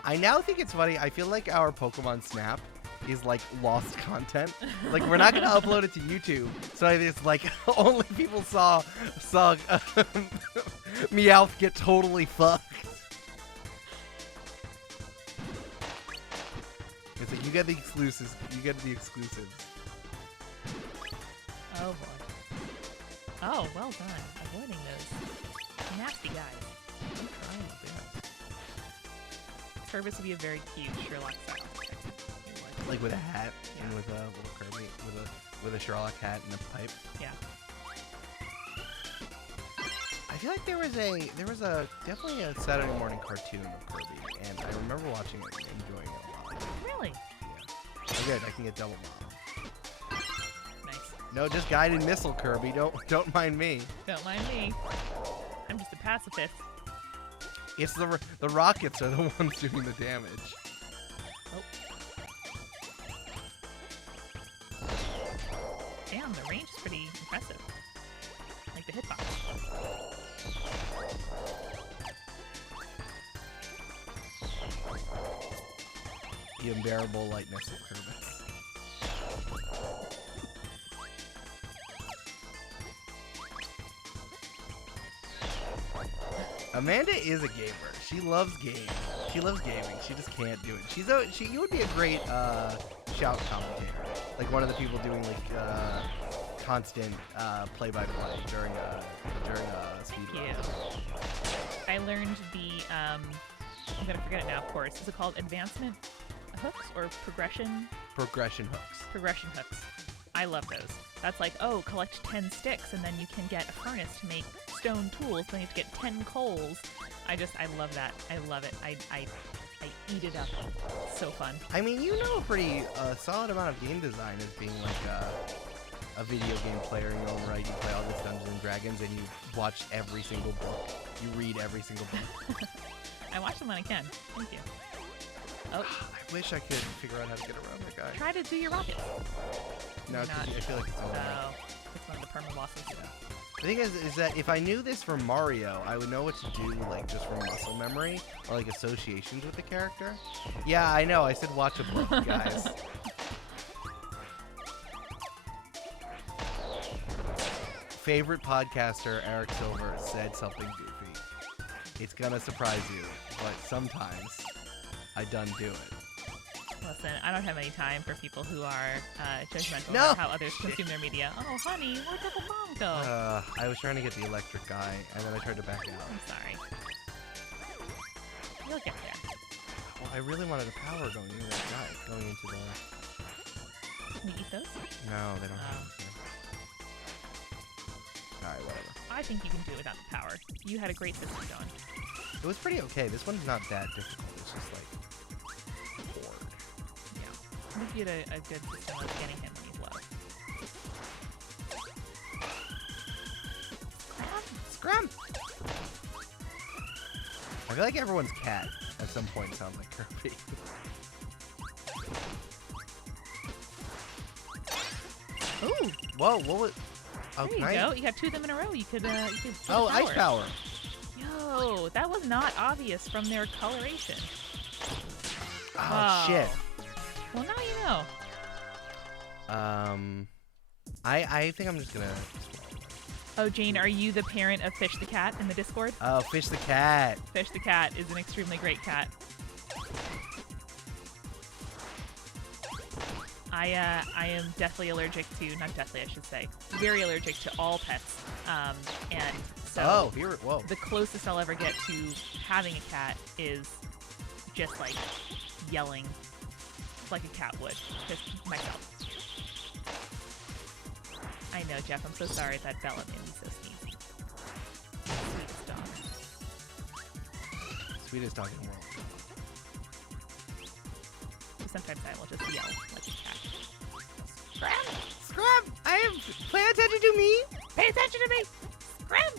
I now think it's funny. I feel like our Pokemon Snap is like lost content. Like we're not gonna upload it to YouTube, so it's like only people saw Meowth get totally fucked. It's like you get the exclusives. You get the exclusives. Oh boy. Oh, well done. Avoiding those nasty guys. I'm trying to do it. Kirbis would be a very cute Sherlock style. Like with a hat and Yeah. with a little Kirby, with a Sherlock hat and a pipe. Yeah. I feel like there was definitely a Saturday morning cartoon of Kirby, and I remember watching it and enjoying it a lot. Really? Yeah. Oh, good. I can get double bomb. Nice. No, just guided missile, Kirby. Don't mind me. Don't mind me. I'm just a pacifist. It's the rockets are the ones doing the damage. Oh. Damn, the range is pretty impressive. Like the hitbox. The unbearable lightness of Kerbis. Amanda is a gamer. She loves games. She loves gaming. She just can't do it. You would be a great shout commentator, like one of the people doing like constant play-by-play during a speed run. Yeah. I learned the I'm gonna forget it now. Of course, is it called advancement hooks or progression? Progression hooks. Progression hooks. I love those. That's like, oh, collect 10 sticks and then you can get a furnace to make stone tools. Then you have to get 10 coals. I love that. I love it. I eat it up. It's so fun. I mean, you know a pretty solid amount of game design as being like a video game player in your own right. You play all this Dungeons and Dragons and you watch every single book. You read every single book. I watch them when I can. Thank you. Oh. I wish I could figure out how to get around that guy. Try to do your rockets. No, I feel like it's only it's one of the perma bosses. The thing is that if I knew this from Mario, I would know what to do, like, just from muscle memory or, like, associations with the character. Yeah, I know. I said watch a book, guys. Favorite podcaster, Eric Silver, said something goofy. It's gonna surprise you, but sometimes I done do it. Listen, I don't have any time for people who are judgmental No! about how others consume their media. Oh, honey, where'd the bomb go? I was trying to get the electric guy, and then I tried to back out. I'm sorry. You'll get there. Well, I really wanted a power going into that guy, going into the... Can we eat those? No, they don't have to. Alright, whatever. I think you can do it without the power. You had a great system going. It was pretty okay. This one's not that difficult. It's just like bored. Yeah. I think you had a good system of getting him when he's low. Scrum! I feel like everyone's cat at some point sounds like Kirby. Ooh! Whoa, what was... Oh, there you go. You got two of them in a row. You could Oh, ice power. Yo, that was not obvious from their coloration. Oh, shit. Well, now you know. I think I'm just gonna... Oh, Jane, are you the parent of Fish the Cat in the Discord? Oh, Fish the Cat. Fish the Cat is an extremely great cat. I am deathly allergic to, not deathly, I should say, very allergic to all pets. And so the closest I'll ever get to having a cat is just like yelling like a cat would, just myself. I know, Jeff, I'm so sorry that Bella made me so sneezy. Sweetest dog. Sweetest dog in the world. Sometimes I will just yell like a cat. Scram! Scram! Pay attention to me! Pay attention to me! Scram!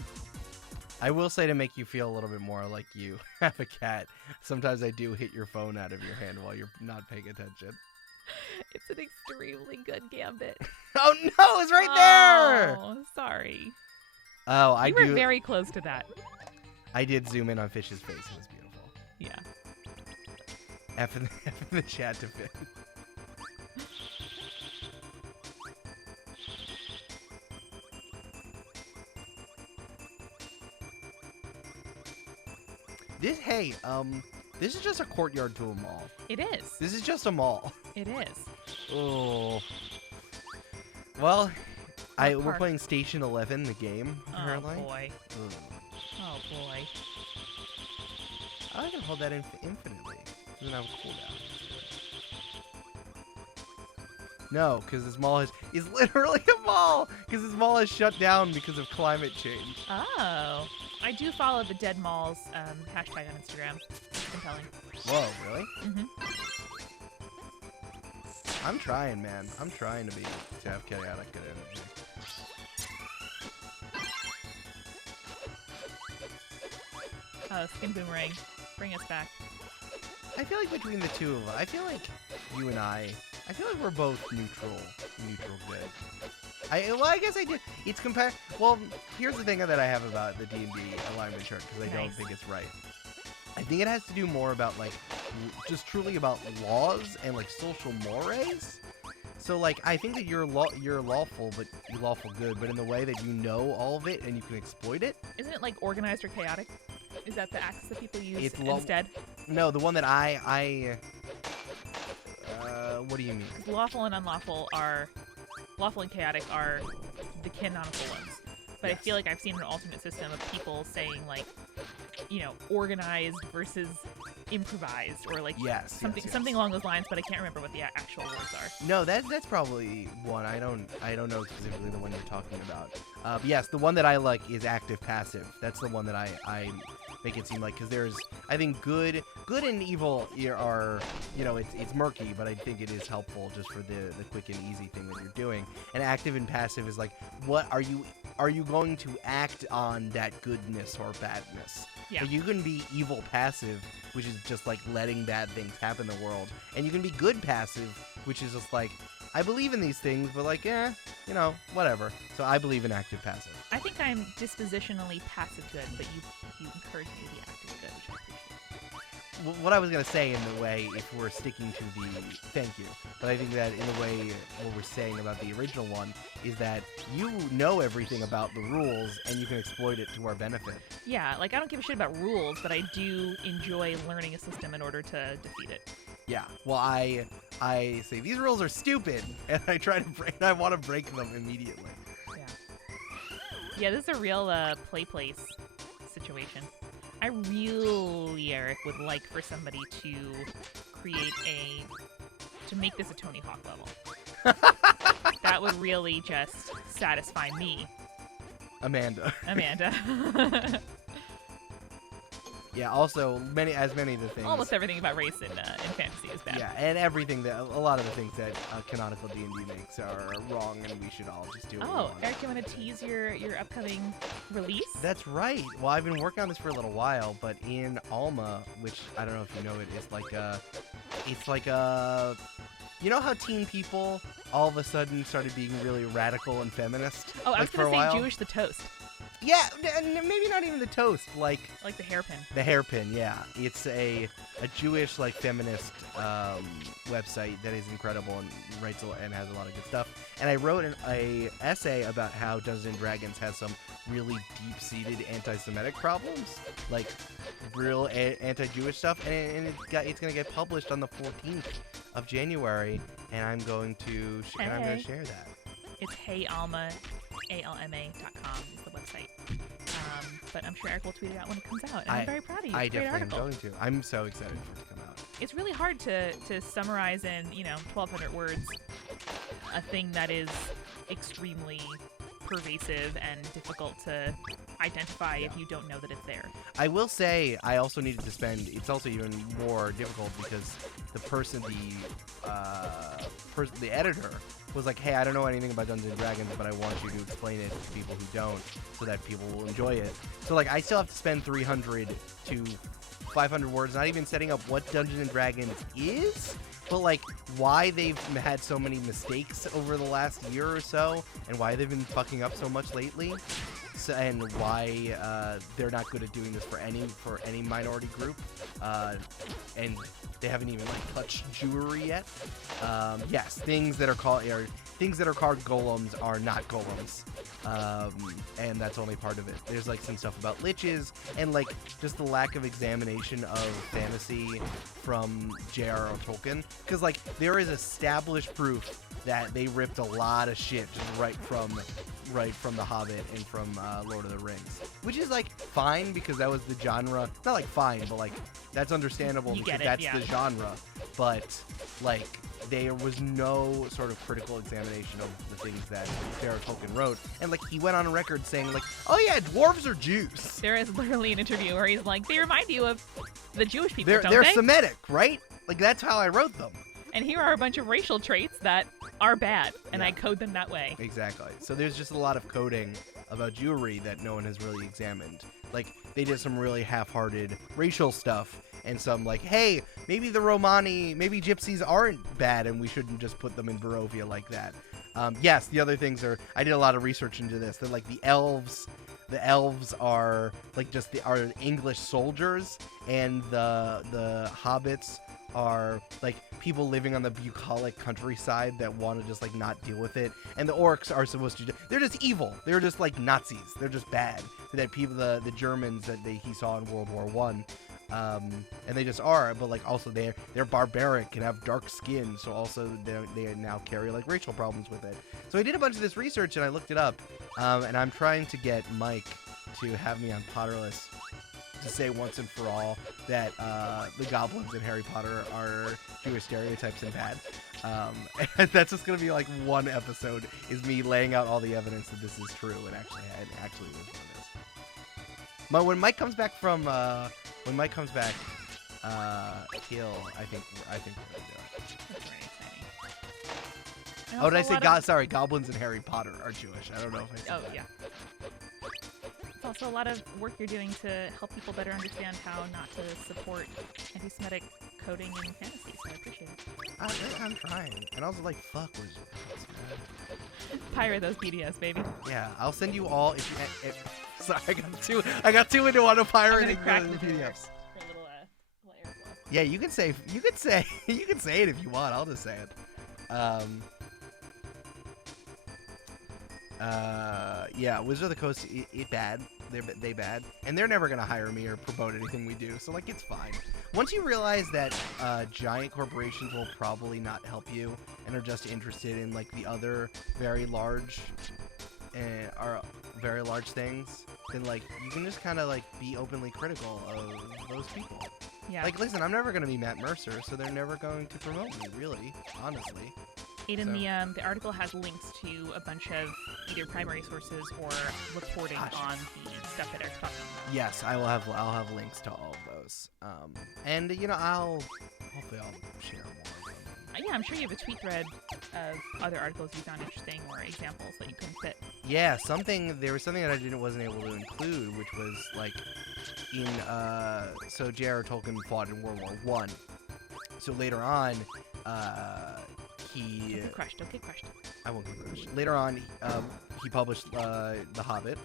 I will say, to make you feel a little bit more like you have a cat, sometimes I do hit your phone out of your hand while you're not paying attention. It's an extremely good gambit. Oh no, it's right there! Oh, sorry. Oh, You were very close to that. I did zoom in on Fish's face. It was beautiful. Yeah. F in the chat to Finn. This is just a courtyard to a mall. It is. This is just a mall. It is. Oh. Well, we're playing Station 11, the game, apparently. Oh, boy. Ugh. Oh, boy. I can hold that infinitely. It doesn't have a cooldown. No, because this mall is literally a mall! Because this mall is shut down because of climate change. Oh. I do follow the Dead Malls hashtag on Instagram. It's compelling. Whoa, really? Mm-hmm. I'm trying, man. I'm trying to have chaotic good energy. Oh, Skin Boomerang. Bring us back. I feel like between the two of us, I feel like you and I feel like we're both neutral good. I guess I did. It's compared. Well, here's the thing that I have about the D&D alignment chart, because I don't think it's right. I think it has to do more about like just truly about laws and like social mores. So like I think that you're lawful, but you're lawful good, but in the way that you know all of it and you can exploit it. Isn't it like organized or chaotic? Is that the axis that people use It's instead? No, the one that what do you mean? 'Cause lawful and unlawful are lawful and chaotic are the canonical ones. But Yes. I feel like I've seen an alternate system of people saying like, you know, organized versus improvised, or like Yes, something yes. something along those lines. But I can't remember what the actual words are. No, that's probably one. I don't know specifically the one you're talking about. But yes, the one that I like is active passive. That's the one that I make it seem like, because there's, I think, good and evil are, you know, it's murky, but I think it is helpful just for the quick and easy thing that you're doing. And active and passive is like, what are you going to act on that goodness or badness? Yeah. Like, you can be evil passive, which is just like letting bad things happen in the world, and you can be good passive, which is just like, I believe in these things, but like, you know, whatever. So I believe in active passive. I think I'm dispositionally passive good, but you encourage me to be active good, which I appreciate. What I was going to say in the way, if we're sticking to the thank you, but I think that in the way what we're saying about the original one is that you know everything about the rules and you can exploit it to our benefit. Yeah, like I don't give a shit about rules, but I do enjoy learning a system in order to defeat it. Yeah. Well, I say these rules are stupid, and I want to break them immediately. Yeah. Yeah, this is a real play place situation. I really, Eric, would like for somebody to make this a Tony Hawk level. That would really just satisfy me, Amanda. Amanda. Yeah. Also, many of the things. Almost everything about race in fantasy is bad. Yeah, and everything that a lot of the things that canonical D&D makes are wrong, and we should all just do what we Oh, want. Eric, you want to tease your upcoming release? That's right. Well, I've been working on this for a little while, but in Alma, which I don't know if you know, it's like a, you know how teen people all of a sudden started being really radical and feminist? Oh, I was like, for going a to say while? Jewish the toast. Yeah, maybe not even the toast, like Like the hairpin. the hairpin. Yeah, it's a Jewish like feminist website that is incredible and and has a lot of good stuff. And I wrote an essay about how Dungeons and Dragons has some really deep-seated anti-Semitic problems, like real anti-Jewish stuff, and it's gonna get published on the 14th of January, and I'm going to share that. It's heyalma, ALMA.com is the website. But I'm sure Eric will tweet it out when it comes out. And I'm very proud of you. I It's a great definitely am article. going to. I'm so excited for it to come out. It's really hard to summarize in, 1,200 words a thing that is extremely pervasive and difficult to identify if you don't know that it's there. I will say I also needed to spend. It's also even more difficult because the editor was like, "Hey, I don't know anything about Dungeons and Dragons, but I want you to explain it to people who don't, so that people will enjoy it." So like, I still have to spend 300 to 500 words, not even setting up what Dungeons and Dragons is, but like why they've had so many mistakes over the last year or so, and why they've been fucking up so much lately. And why they're not good at doing this for any minority group, and they haven't even like touched Jewry yet. Yes, things that are called golems are not golems, and that's only part of it. There's like some stuff about liches and like just the lack of examination of fantasy from J.R.R. Tolkien, because like there is established proof that they ripped a lot of shit just right from The Hobbit and from Lord of the Rings, which is like fine because that was the genre. Not like fine, but like that's understandable You because get it, that's yeah. the genre. But like there was no sort of critical examination of the things that J.R.R. Tolkien wrote, and like he went on record saying like, "Oh yeah, dwarves are Jews. There is literally an interview where he's like, they remind you of the Jewish people, They're don't they? Semitic, right? Like that's how I wrote them." And here are a bunch of racial traits that are bad, and Yeah. I code them that way. Exactly. So there's just a lot of coding about Jewry that no one has really examined. Like, they did some really half-hearted racial stuff, and some like, hey, maybe the Romani, maybe gypsies aren't bad, and we shouldn't just put them in Barovia like that. Yes, the other things are, I did a lot of research into this, that like the elves the elves are like just are English soldiers, and the hobbits are like people living on the bucolic countryside that want to just like not deal with it, and the orcs are supposed to they're just evil, they're just like Nazis, they're just bad, that people the Germans that he saw in World War One. And they just are, but like also they're barbaric and have dark skin, so also they now carry like racial problems with it. So I did a bunch of this research and I looked it up, and I'm trying to get Mike to have me on Potterless to say once and for all that the goblins in Harry Potter are Jewish stereotypes and bad. And that's just gonna be like one episode, is me laying out all the evidence that this is true and actually is what it is. But when Mike comes back from he'll I think we're gonna do it. That's very exciting. And Oh, did I also say a lot of- sorry? Goblins in Harry Potter are Jewish. I don't know if I said Oh that. yeah. It's also a lot of work you're doing to help people better understand how not to support anti-Semitic coding in fantasy. So I appreciate it. I'm trying, and also like fuck was Pirate those PDFs, baby. yeah. I'll send you all if sorry, I got two into auto I'm pirating gonna crack the the PDFs. for a little air flow. Yeah, you can say it if you want. I'll just say it. Yeah, Wizard of the Coast, it bad. They bad, and they're never gonna hire me or promote anything we do. So like, it's fine. Once you realize that giant corporations will probably not help you and are just interested in like the other very large things, then like you can just kind of like be openly critical of those people. Yeah. Like, listen, I'm never gonna be Matt Mercer, so they're never going to promote me, really, honestly. Aiden, So- the article has links to a bunch of either primary sources or reporting Gosh. on the stuff that Eric's talking about. Yes, I'll have links to all of those. And you know, hopefully I'll share more of them. Yeah, I'm sure you have a tweet thread of other articles you found interesting or examples that you couldn't fit. Yeah, there was something that I wasn't able to include, which was like in so J.R.R. Tolkien fought in World War One. So later on, he Don't get crushed. Don't get crushed. I won't get crushed. Later on, he published The Hobbit,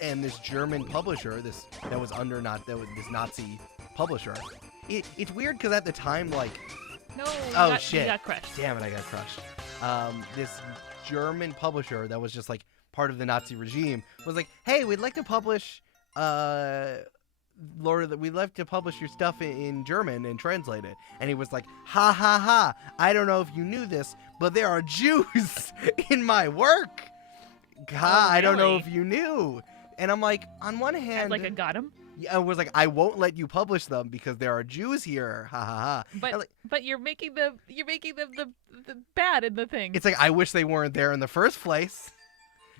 and this German publisher, this Nazi publisher. It's weird because at the time, like, No. shit. You got crushed. damn it, I got crushed. This German publisher that was just like part of the Nazi regime was like, hey, we'd like to publish we'd like to publish your stuff in German and translate it. And he was like, ha ha ha, I don't know if you knew this, but there are Jews in my work. Ha, Oh, I don't know really? if you knew. And I'm like, on one As hand, like a got him. I was like, I won't let you publish them because there are Jews here. Ha ha ha. But And, like, but you're making them the bad in the thing. it's like, I wish they weren't there in the first place,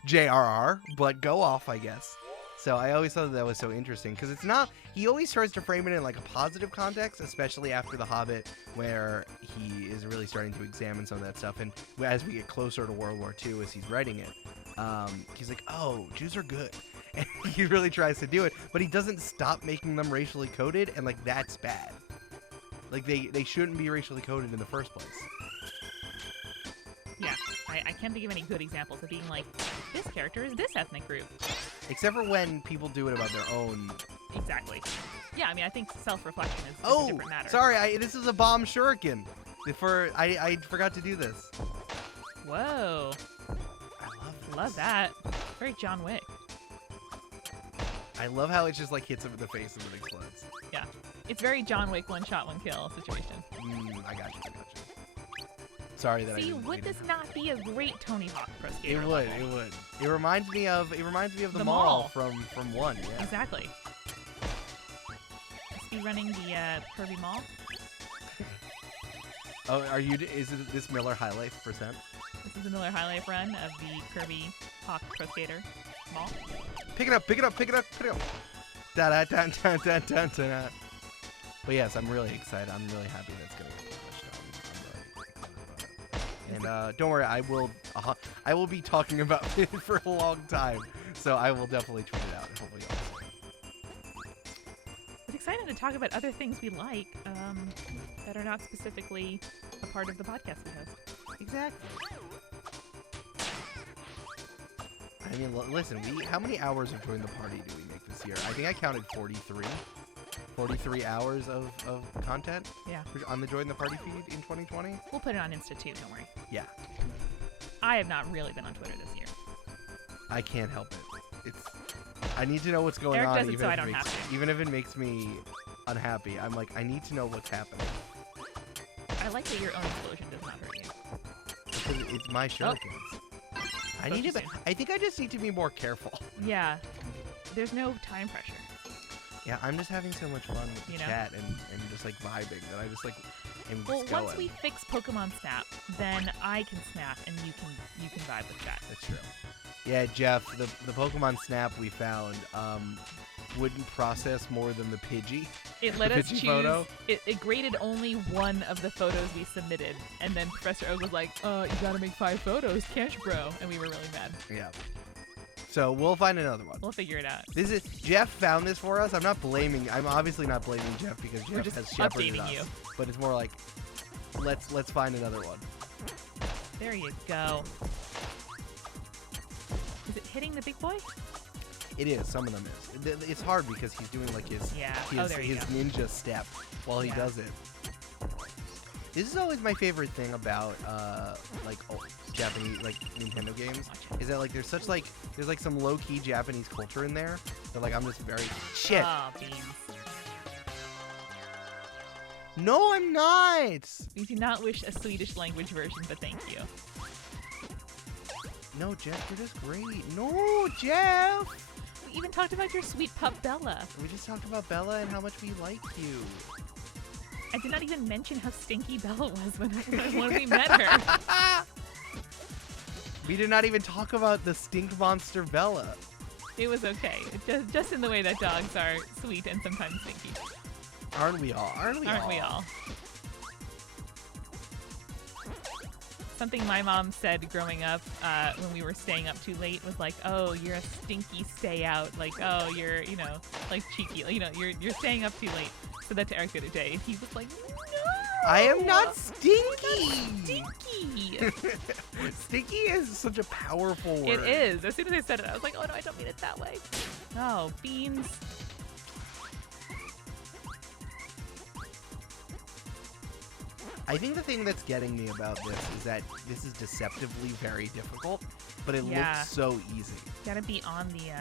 JRR, but go off, I guess. So I always thought that was so interesting because it's not, he always tries to frame it in like a positive context, especially after The Hobbit, where he is really starting to examine some of that stuff. And as we get closer to World War II, as he's writing it, he's like, oh, Jews are good. And he really tries to do it, but he doesn't stop making them racially coded, and like, that's bad. Like, they shouldn't be racially coded in the first place. Yeah, I can't think of any good examples of being like, this character is this ethnic group. Except for when people do it about their own. Exactly. Yeah, I mean, I think self-reflection is a Oh, different matter. sorry, this is a bomb shuriken. I forgot to do this. Whoa, I love this. love that. Very John Wick. I love how it just like hits him in the face and then explodes. Yeah, it's very John Wick, one shot, one kill situation. I got you. Sorry that I See, didn't. would this not be a great Tony Hawk Pro It Skater? would. level? It would. It reminds me of the The mall mall. from one. Yeah. Exactly. Let's be running the Kirby Mall. Oh, is it this Miller High Life percent? This is the Miller High Life run of the Kirby Hawk Pro Skater Mall. Pick it up. Da da da da da da da. But yes, I'm really excited. I'm really happy that's gonna get published. I'm really excited about it. And don't worry, I will be talking about it for a long time. So I will definitely tweet it out. And hopefully you'll see it. It's exciting to talk about other things we like that are not specifically a part of the podcast we host. Exactly. I mean, listen, how many hours of Join the Party do we make this year? I think I counted 43. 43 hours of content Yeah. on the Join the Party feed in 2020. We'll put it on Insta too, don't worry. Yeah. I have not really been on Twitter this year. I can't help it. I need to know what's going Eric on, does it so I don't have to. even if it makes me unhappy. I'm like, I need to know what's happening. I like that your own explosion does not hurt you. Because it's my shurikens. I need to. I think I just need to be more careful. Yeah. There's no time pressure. Yeah, I'm just having so much fun with the chat and just like vibing that I just like am just going. Once we fix Pokemon Snap, then I can snap and you can vibe with chat. That's true. Yeah, Jeff, the Pokemon Snap we found wouldn't process more than the Pidgey. It let us choose. Photo. It graded only one of the photos we submitted, and then Professor Oak was like, you gotta make 5 photos, can't you, bro? And we were really mad. Yeah. So we'll find another one. We'll figure it out. This is Jeff found this for us. I'm obviously not blaming Jeff because We're Jeff just has shepherded updating us. you. But it's more like let's find another one. There you go. Is it hitting the big boy? It is. Some of them is. It's hard because he's doing like his ninja step while he does it. This is always my favorite thing about Japanese Nintendo games is that there's like some low key Japanese culture in there. So like I'm just very shit. Oh, beans. No, I'm not. We do not wish a Swedish language version, but thank you. No, Jeff, you're just great. No, Jeff. We even talked about your sweet pup Bella. We just talked about Bella and how much we like you. I did not even mention how stinky Bella was when we met her. We did not even talk about the stink monster Bella. It was okay. Just in the way that dogs are sweet and sometimes stinky. Aren't we all? Aren't we all? Something my mom said growing up when we were staying up too late was like, oh, you're a stinky stay out. Like, oh, you're, like cheeky. You're staying up too late. Said that to Eric the other day, and he was like, no! I am not stinky! Stinky! Stinky is such a powerful word. It is. As soon as I said it, I was like, oh no, I don't mean it that way. Oh, beans. I think the thing that's getting me about this is that this is deceptively very difficult, but it looks so easy. Gotta be on the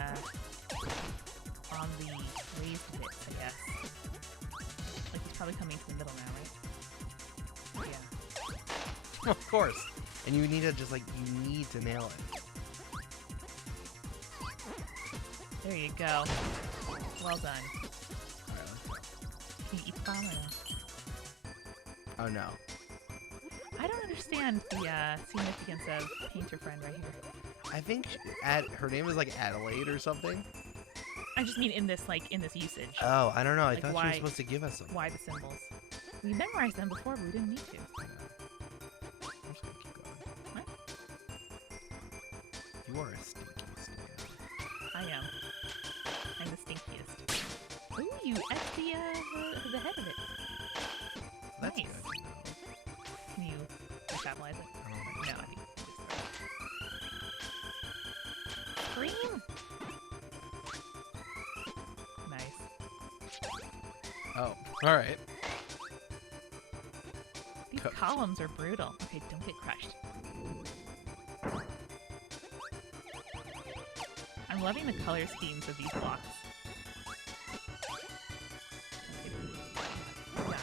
raised bits, I guess. Like he's probably coming to the middle now, right? Yeah. Of course. And you need to you need to nail it. There you go. Well done. Alright, let's go. Can you eat the bomb or no? Oh no. I don't understand the significance of paint your friend right here. I think her name is like Adelaide or something. I just mean in this usage. Oh, I don't know. I Like, thought why- she was supposed to give us some. Why the symbols? We memorized them before, but we didn't need to. I'm just gonna keep going. What? You are a stinky stan. I am. I'm the stinkiest. Ooh, you ate the head of it. That's Nice. good. Can you stabilize it? I don't No, think I think just Green. Nice. so. Oh, all right. These columns are brutal. Okay, don't get crushed. I'm loving the color schemes of these blocks. Okay. Got it.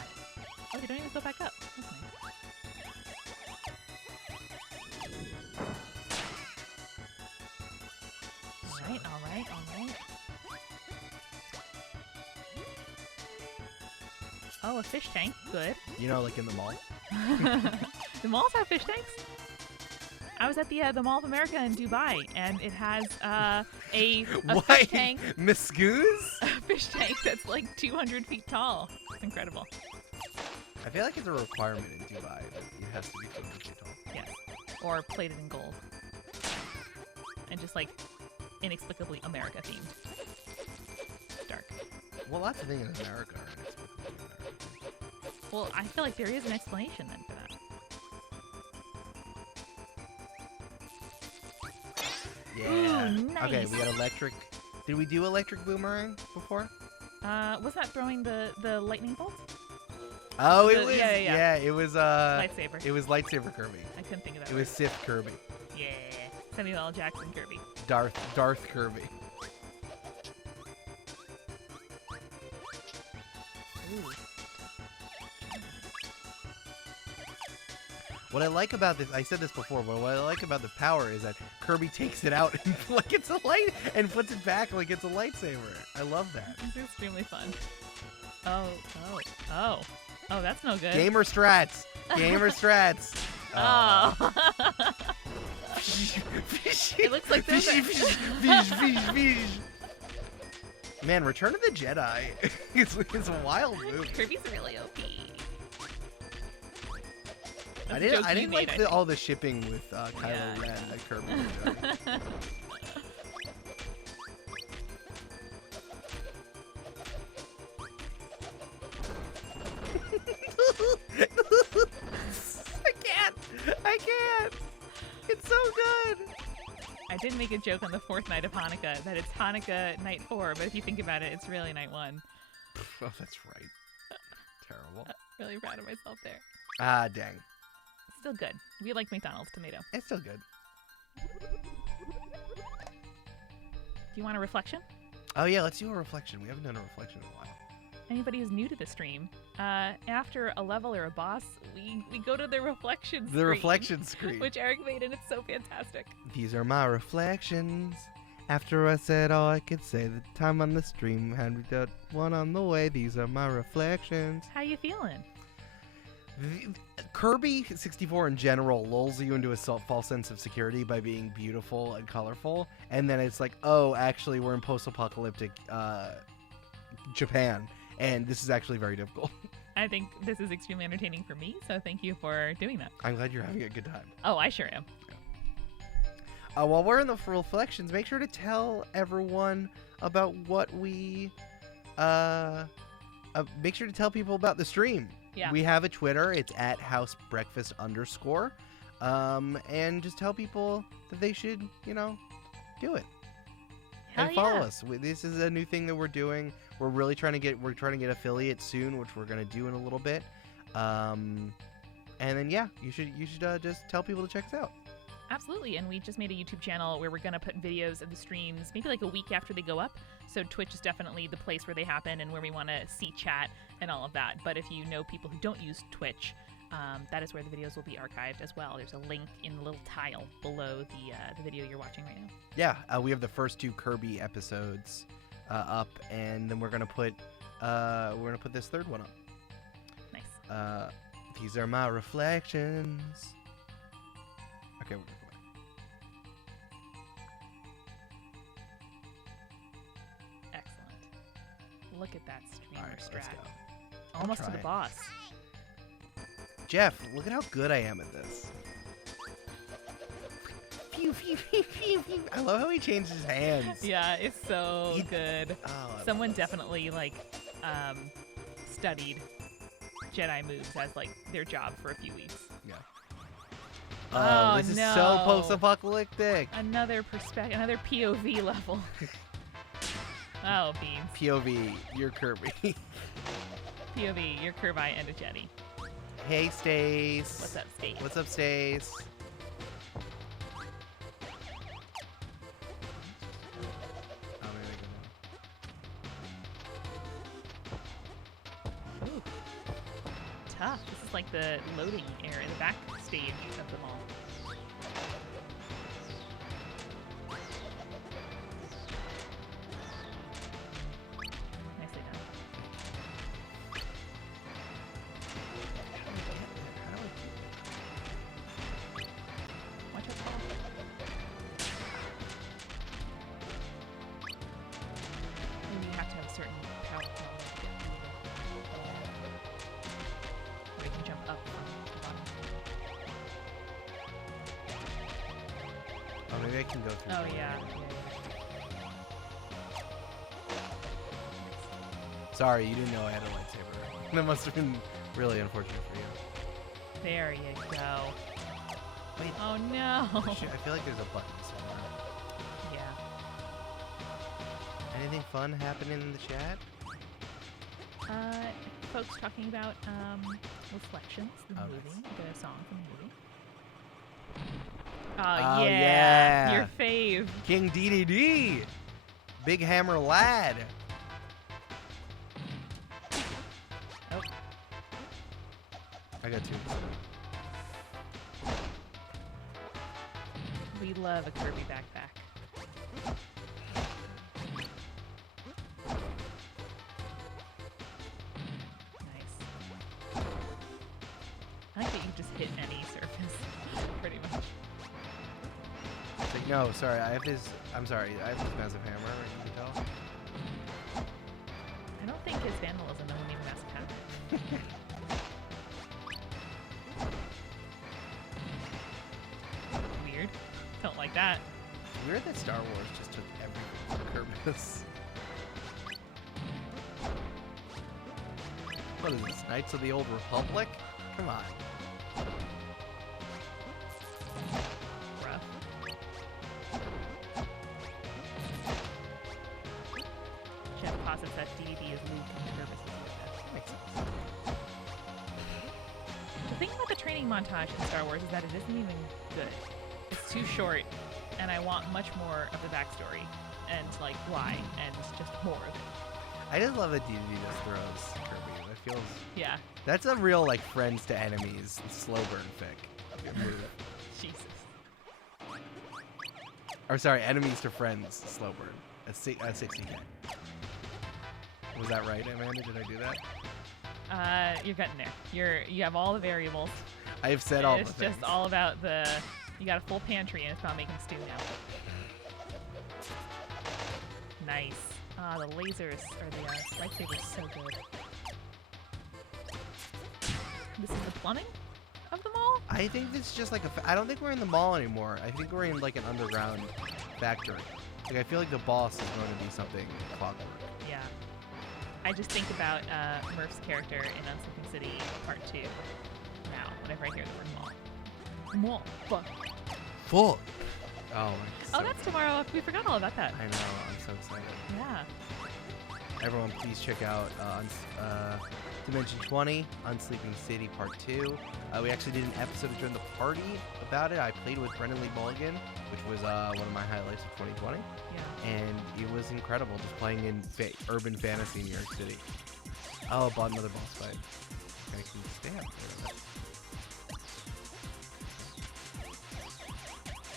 Oh, they don't even go back up. That's nice. Alright. Oh, a fish tank. Good. You know, like in the mall. The malls have fish tanks? I was at the Mall of America in Dubai, and it has a fish tank. Miss Goose? A fish tank that's like 200 feet tall. It's incredible. I feel like it's a requirement in Dubai that it has to be 200 feet tall. Yes. Or plated in gold. And just like inexplicably America themed. Dark. Well, lots of things in America are Well, I feel like there is an explanation then for that. Yeah. Ooh, nice. Okay, we got electric. Did we do electric boomerang before? Was that throwing the lightning bolt? Oh, it The- was. yeah. It was. Lightsaber. It was lightsaber Kirby. I couldn't think of that. It was Sith Kirby. Yeah. Samuel L. Jackson Kirby. Darth Kirby. Ooh. What I like about this, I said this before, but what I like about the power is that Kirby takes it out like it's a light and puts it back like it's a lightsaber. I love that. It's extremely fun. Oh, that's no good. Gamer strats. Gamer strats. Oh. It looks like there's Man, Return of the Jedi. It's a wild movie. Kirby's really OP. I That's a joke didn't you like made, all the shipping with Kylo Yeah. Ren that Kirby was doing. I can't. It's so good. I did make a joke on the fourth night of Hanukkah that it's Hanukkah night 4, but if you think about it, it's really night 1. Oh, that's right. Terrible. Really proud of myself there. Ah, dang. Still good. We like McDonald's tomato. It's still good. Do you want a reflection? Oh yeah, let's do a reflection. We haven't done a reflection in a while. Anybody who's new to the stream, after a level or a boss, we go to the reflection screen. The reflection screen. Which Eric made, and it's so fantastic. These are my reflections. After I said all I could say, the time on the stream had got one on the way. These are my reflections. How you feeling? KIRBY64 in general lulls you into a false sense of security by being beautiful and colorful, and then it's like, oh, actually, we're in post-apocalyptic Japan, and this is actually very difficult. I think this is extremely entertaining for me, so thank you for doing that. I'm glad you're having a good time. Oh, I sure am. While we're in the reflections, make sure to tell everyone about what we... make sure to tell people about the stream. Yeah. We have a Twitter. It's at housebreakfast_. And just tell people that they should, do it. Hell And follow yeah. us. This is a new thing that we're doing. We're really trying to get affiliates soon, which we're going to do in a little bit. And then you should just tell people to check us out. Absolutely, and we just made a YouTube channel where we're going to put videos of the streams maybe like a week after they go up. So Twitch is definitely the place where they happen and where we want to see chat and all of that. But if you know people who don't use Twitch, that is where the videos will be archived as well. There's a link in the little tile below the video you're watching right now. Yeah, we have the first 2 Kirby episodes up, and then we're gonna put this third one up. Nice. These are my reflections. Okay, we're going. Excellent. Look at that streamer All right, strat. let's go. Almost to the trying. boss. Jeff, look at how good I am at this. I love how he changed his hands. Yeah, it's so good. Oh, I Someone love this. definitely studied Jedi moves as their job for a few weeks. Yeah. Oh, this is no. so post-apocalyptic. Another perspective, another POV level. Oh, beans. POV, you're Kirby. POV, you're Kirby and a Jedi. Hey, Stace. What's up, Stace? What's up, Stace? Oh, maybe I can- Ooh. Tough. This is like the loading area, the backstage of the mall. Nicely done. Watch out, Paul. Maybe you have to have a certain power level to get through or you can jump up from the bottom. Oh, maybe I can go through. Oh, here. yeah. Sorry, you didn't know I had a lightsaber. That must have been really unfortunate for you. There you go. Wait. Oh, no. I feel like there's a button somewhere. Anything fun happening in the chat? Folks talking about Reflections, the Oh, movie, nice. the song from the movie. Oh, Yeah, yeah. your fave. King DDD! Big Hammer Lad! Oh. I got two. We love a Kirby backpack. Nice. I like that you just hit any surface, pretty much. It's like, no, sorry, I have his. I'm sorry, I have his massive hammer, you can tell. I don't think his vandalism will even massive hammer. Weird. Don't like that. Weird that Star Wars just took everything from Kirby's. What is this, Knights of the Old Republic? Come on. Rough. Jeff posits that DDD is Luke and Kirby. Makes sense. The thing about the training montage in Star Wars is that it isn't even good. It's too short, and I want much more of the backstory, and like why, and just more of it. I just love that DDD just throws Kirby. That feels. Yeah. That's a real, like, friends to enemies, slow burn fic. Move. Jesus. Or sorry, enemies to friends, slow burn. A 60k. Was that right, Amanda? Did I do that? You're getting there. You have all the variables. I have said all It's the things. just all about the. You got a full pantry, and it's about making stew now. Nice. Ah, the lasers or the lightsabers, so good. This is the plumbing of the mall. I think it's just like I don't think we're in the mall anymore. I think we're in like an underground factory. Like I feel like the boss is going to be something clockwork. Yeah. I just think about Murph's character in Unsleeping City Part 2 now, whenever I hear the word mall. Mall. Fuck. Full. Oh, Oh, that's tomorrow. We forgot all about that. I know. I'm so excited. Yeah. Everyone, please check out Dimension 20, Unsleeping City Part 2. We actually did an episode of Join the Party about it. I played with Brendan Lee Mulligan, which was one of my highlights of 2020. Yeah. And it was incredible just playing in urban fantasy in New York City. Oh, I bought another boss fight. I can stand.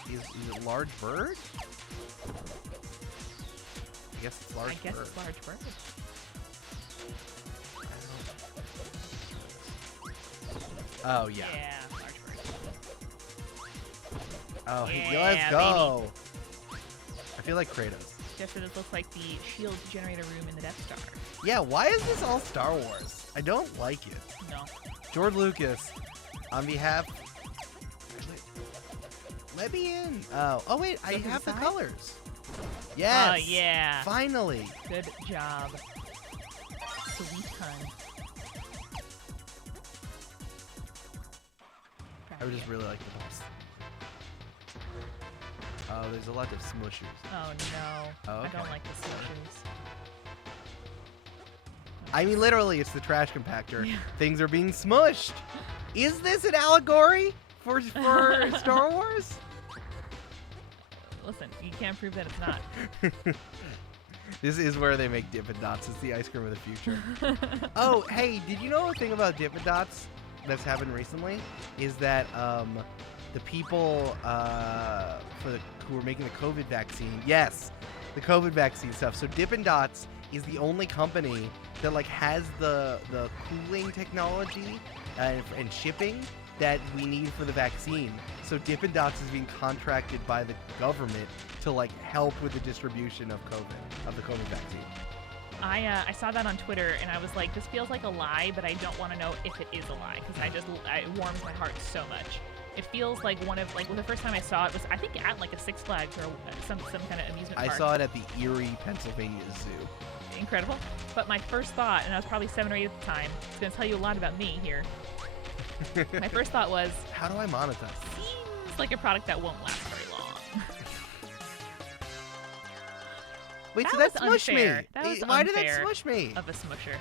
Is it large bird? I guess it's large I guess bird. it's large bird. Oh, yeah. Yeah, large bird. Oh, Yeah, let's go. I feel like Kratos. Just that it looks like the shield generator room in the Death Star. Yeah, why is this all Star Wars? I don't like it. No. George Lucas, on behalf... Let me in. Oh wait, I Go to the have the side? colors. Yes. Oh, yeah. Finally. Good job. Sweet hun. I would just really like the boss. Oh, there's a lot of smushers. Oh, no. Oh, I don't okay. like the smushers. I mean, literally, it's the trash compactor. Yeah. Things are being smushed. Is this an allegory for Star Wars? Listen, you can't prove that it's not. This is where they make Dippin' Dots. It's the ice cream of the future. Oh, hey, did you know a thing about Dippin' Dots that's happened recently? Is that the people who were making the COVID vaccine, yes, the COVID vaccine stuff. So Dippin' Dots is the only company that like has the cooling technology and shipping that we need for the vaccine. So Dippin' Dots is being contracted by the government to like help with the distribution of the COVID vaccine. I saw that on Twitter and I was like, this feels like a lie, but I don't want to know if it is a lie because it warms my heart so much. It feels like the first time I saw it was I think at like a Six Flags or some kind of amusement park. I saw it at the Erie, Pennsylvania Zoo. Incredible. But my first thought, and I was probably 7 or 8 at the time, it's going to tell you a lot about me here. My first thought was, how do I monetize? seems like a product that won't last very long. Wait, That so that was smushed unfair. me. That was Why did that unfair. smush me? Of a smusher.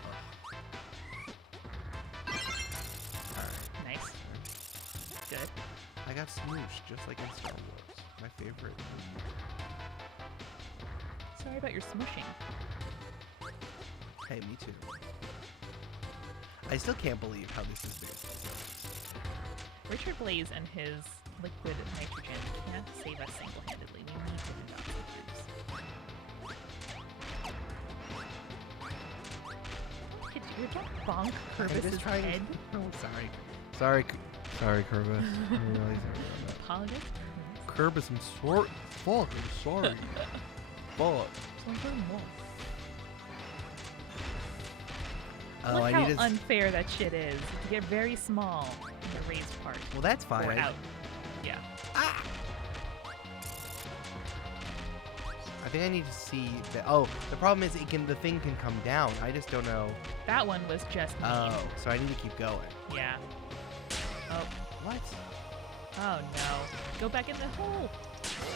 Nice. Good. I got smooshed just like in Star Wars. My favorite movie. Sorry about your smushing. Hey, me too. I still can't believe how this is based. Richard Blaze and his liquid nitrogen can't save us single-handedly. We need to conduct some groups. You're gonna bonk Kerbis's head? Oh, sorry. Sorry, Kerbis. I'm really sorry about that. Apologize? Kerbis, I'm sorry. Fuck, I'm sorry. Fuck. Oh, Look I how need to. unfair that shit is. To get very small in the raised part. Well, that's fine. Or out. Yeah. Ah! I think I need to see that. Oh, the problem is the thing can come down. I just don't know. That one was just mean. Oh, so I need to keep going. Yeah. Oh. What? Oh no. Go back in the hole.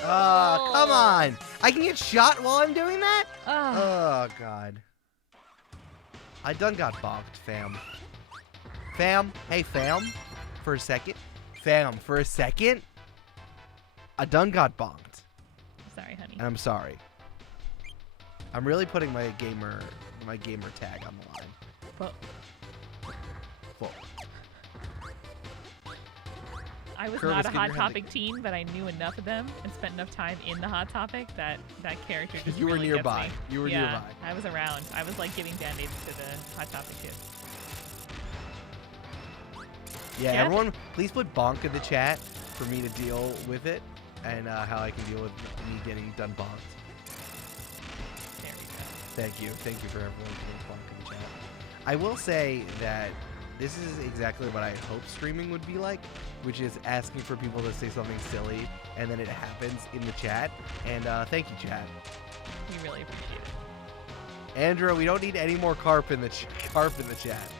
Oh, come on! I can get shot while I'm doing that? Oh. Oh, God. I done got bonked, fam. Fam? Hey, fam? For a second? Fam, for a second? I done got bonked. Sorry, honey. And I'm sorry. I'm really putting my gamer tag on the line. But Full. I was Kerbis, not a get your Hot head Topic teen, but I knew enough of them and spent enough time in the Hot Topic that character just You were really nearby. Gets me. You were yeah, nearby. I was around. I was like giving band-aids to the Hot Topic kids. Yeah, Yeah. everyone, please put bonk in the chat for me to deal with it and how I can deal with me getting done bonked. There we go. Thank you. Thank you for everyone putting bonk in the chat. I will say that this is exactly what I hope streaming would be like, which is asking for people to say something silly and then it happens in the chat. And thank you, chat. We really appreciate it. Andrew, we don't need any more carp in the chat.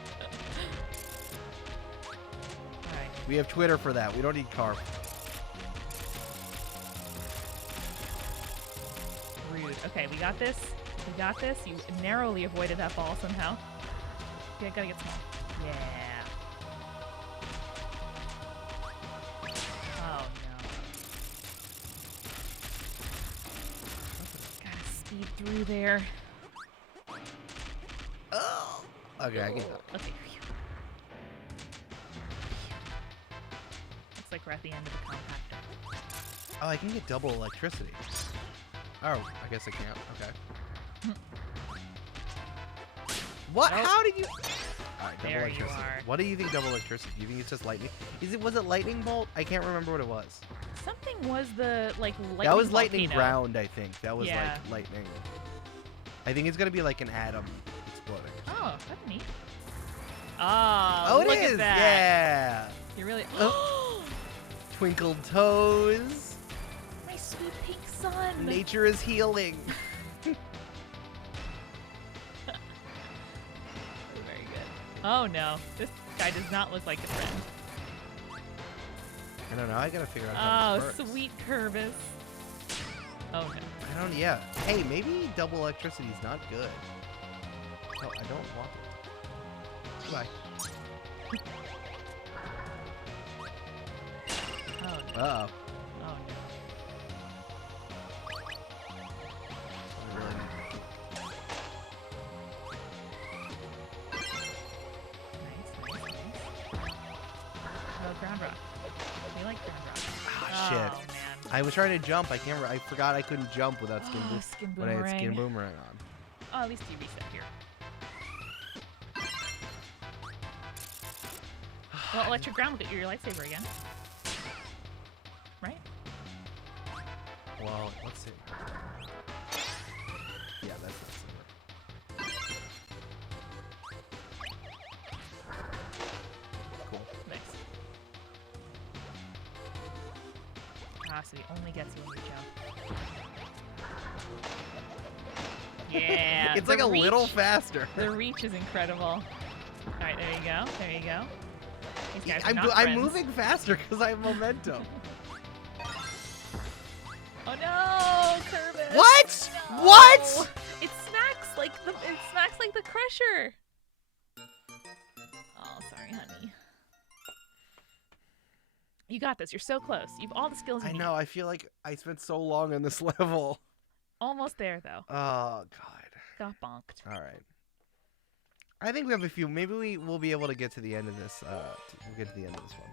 Alright. We have Twitter for that. We don't need carp. Rude. Okay, we got this. We got this. You narrowly avoided that ball somehow. Yeah, gotta get small. Yeah. Oh no. Gotta speed through there. Oh. Okay, I can. Okay. Looks like we're at the end of the compactor. Oh, I can get double electricity. Oh, I guess I can't. Okay. What? Nope. How did you? All right, double There you electricity. are. What do you think double electricity? Do you think it's just lightning? Was it lightning bolt? I can't remember what it was. Something was the lightning That was lightning volcano. ground, I think. That was Yeah. like lightning. I think it's gonna be like an atom exploding. Oh, that's neat. Oh, Oh, it look is. at that. Yeah. You're really. Twinkled toes. My sweet pink son. Nature is healing. Very good. Oh no, this guy does not look like a friend. I don't know. I gotta figure out how Oh, this works. sweet Kerbis. Oh no. I don't. Yeah. Hey, maybe double electricity is not good. No, I don't want it. Goodbye. Oh no. Uh oh. Oh no. I really need Nice. Oh, ground rock. We like ground rock. Ah, shit. Oh man. I was trying to jump. I can't. I forgot I couldn't jump without skin Oh, skin when I had skin boomerang. boomerang on. Oh, at least you reset here. Well, electric ground will get you your lightsaber again. Right? Well, let's see. Yeah, that's lightsaber. Cool. Nice. Ah, so he only gets you when you jump. Yeah. It's the like a little reach- faster. The reach is incredible. All right, there you go. There you go. These guys are I'm not I'm friends. moving faster because I have momentum. Oh no, Kermit. What? No. What? It smacks like the Crusher. Oh, sorry, honey. You got this. You're so close. You've all the skills you I need. know. I feel like I spent so long on this level. Almost there though. Oh God. Got bonked. All right. I think we have a few. Maybe we'll be able to get to the end of this. We'll get to the end of this one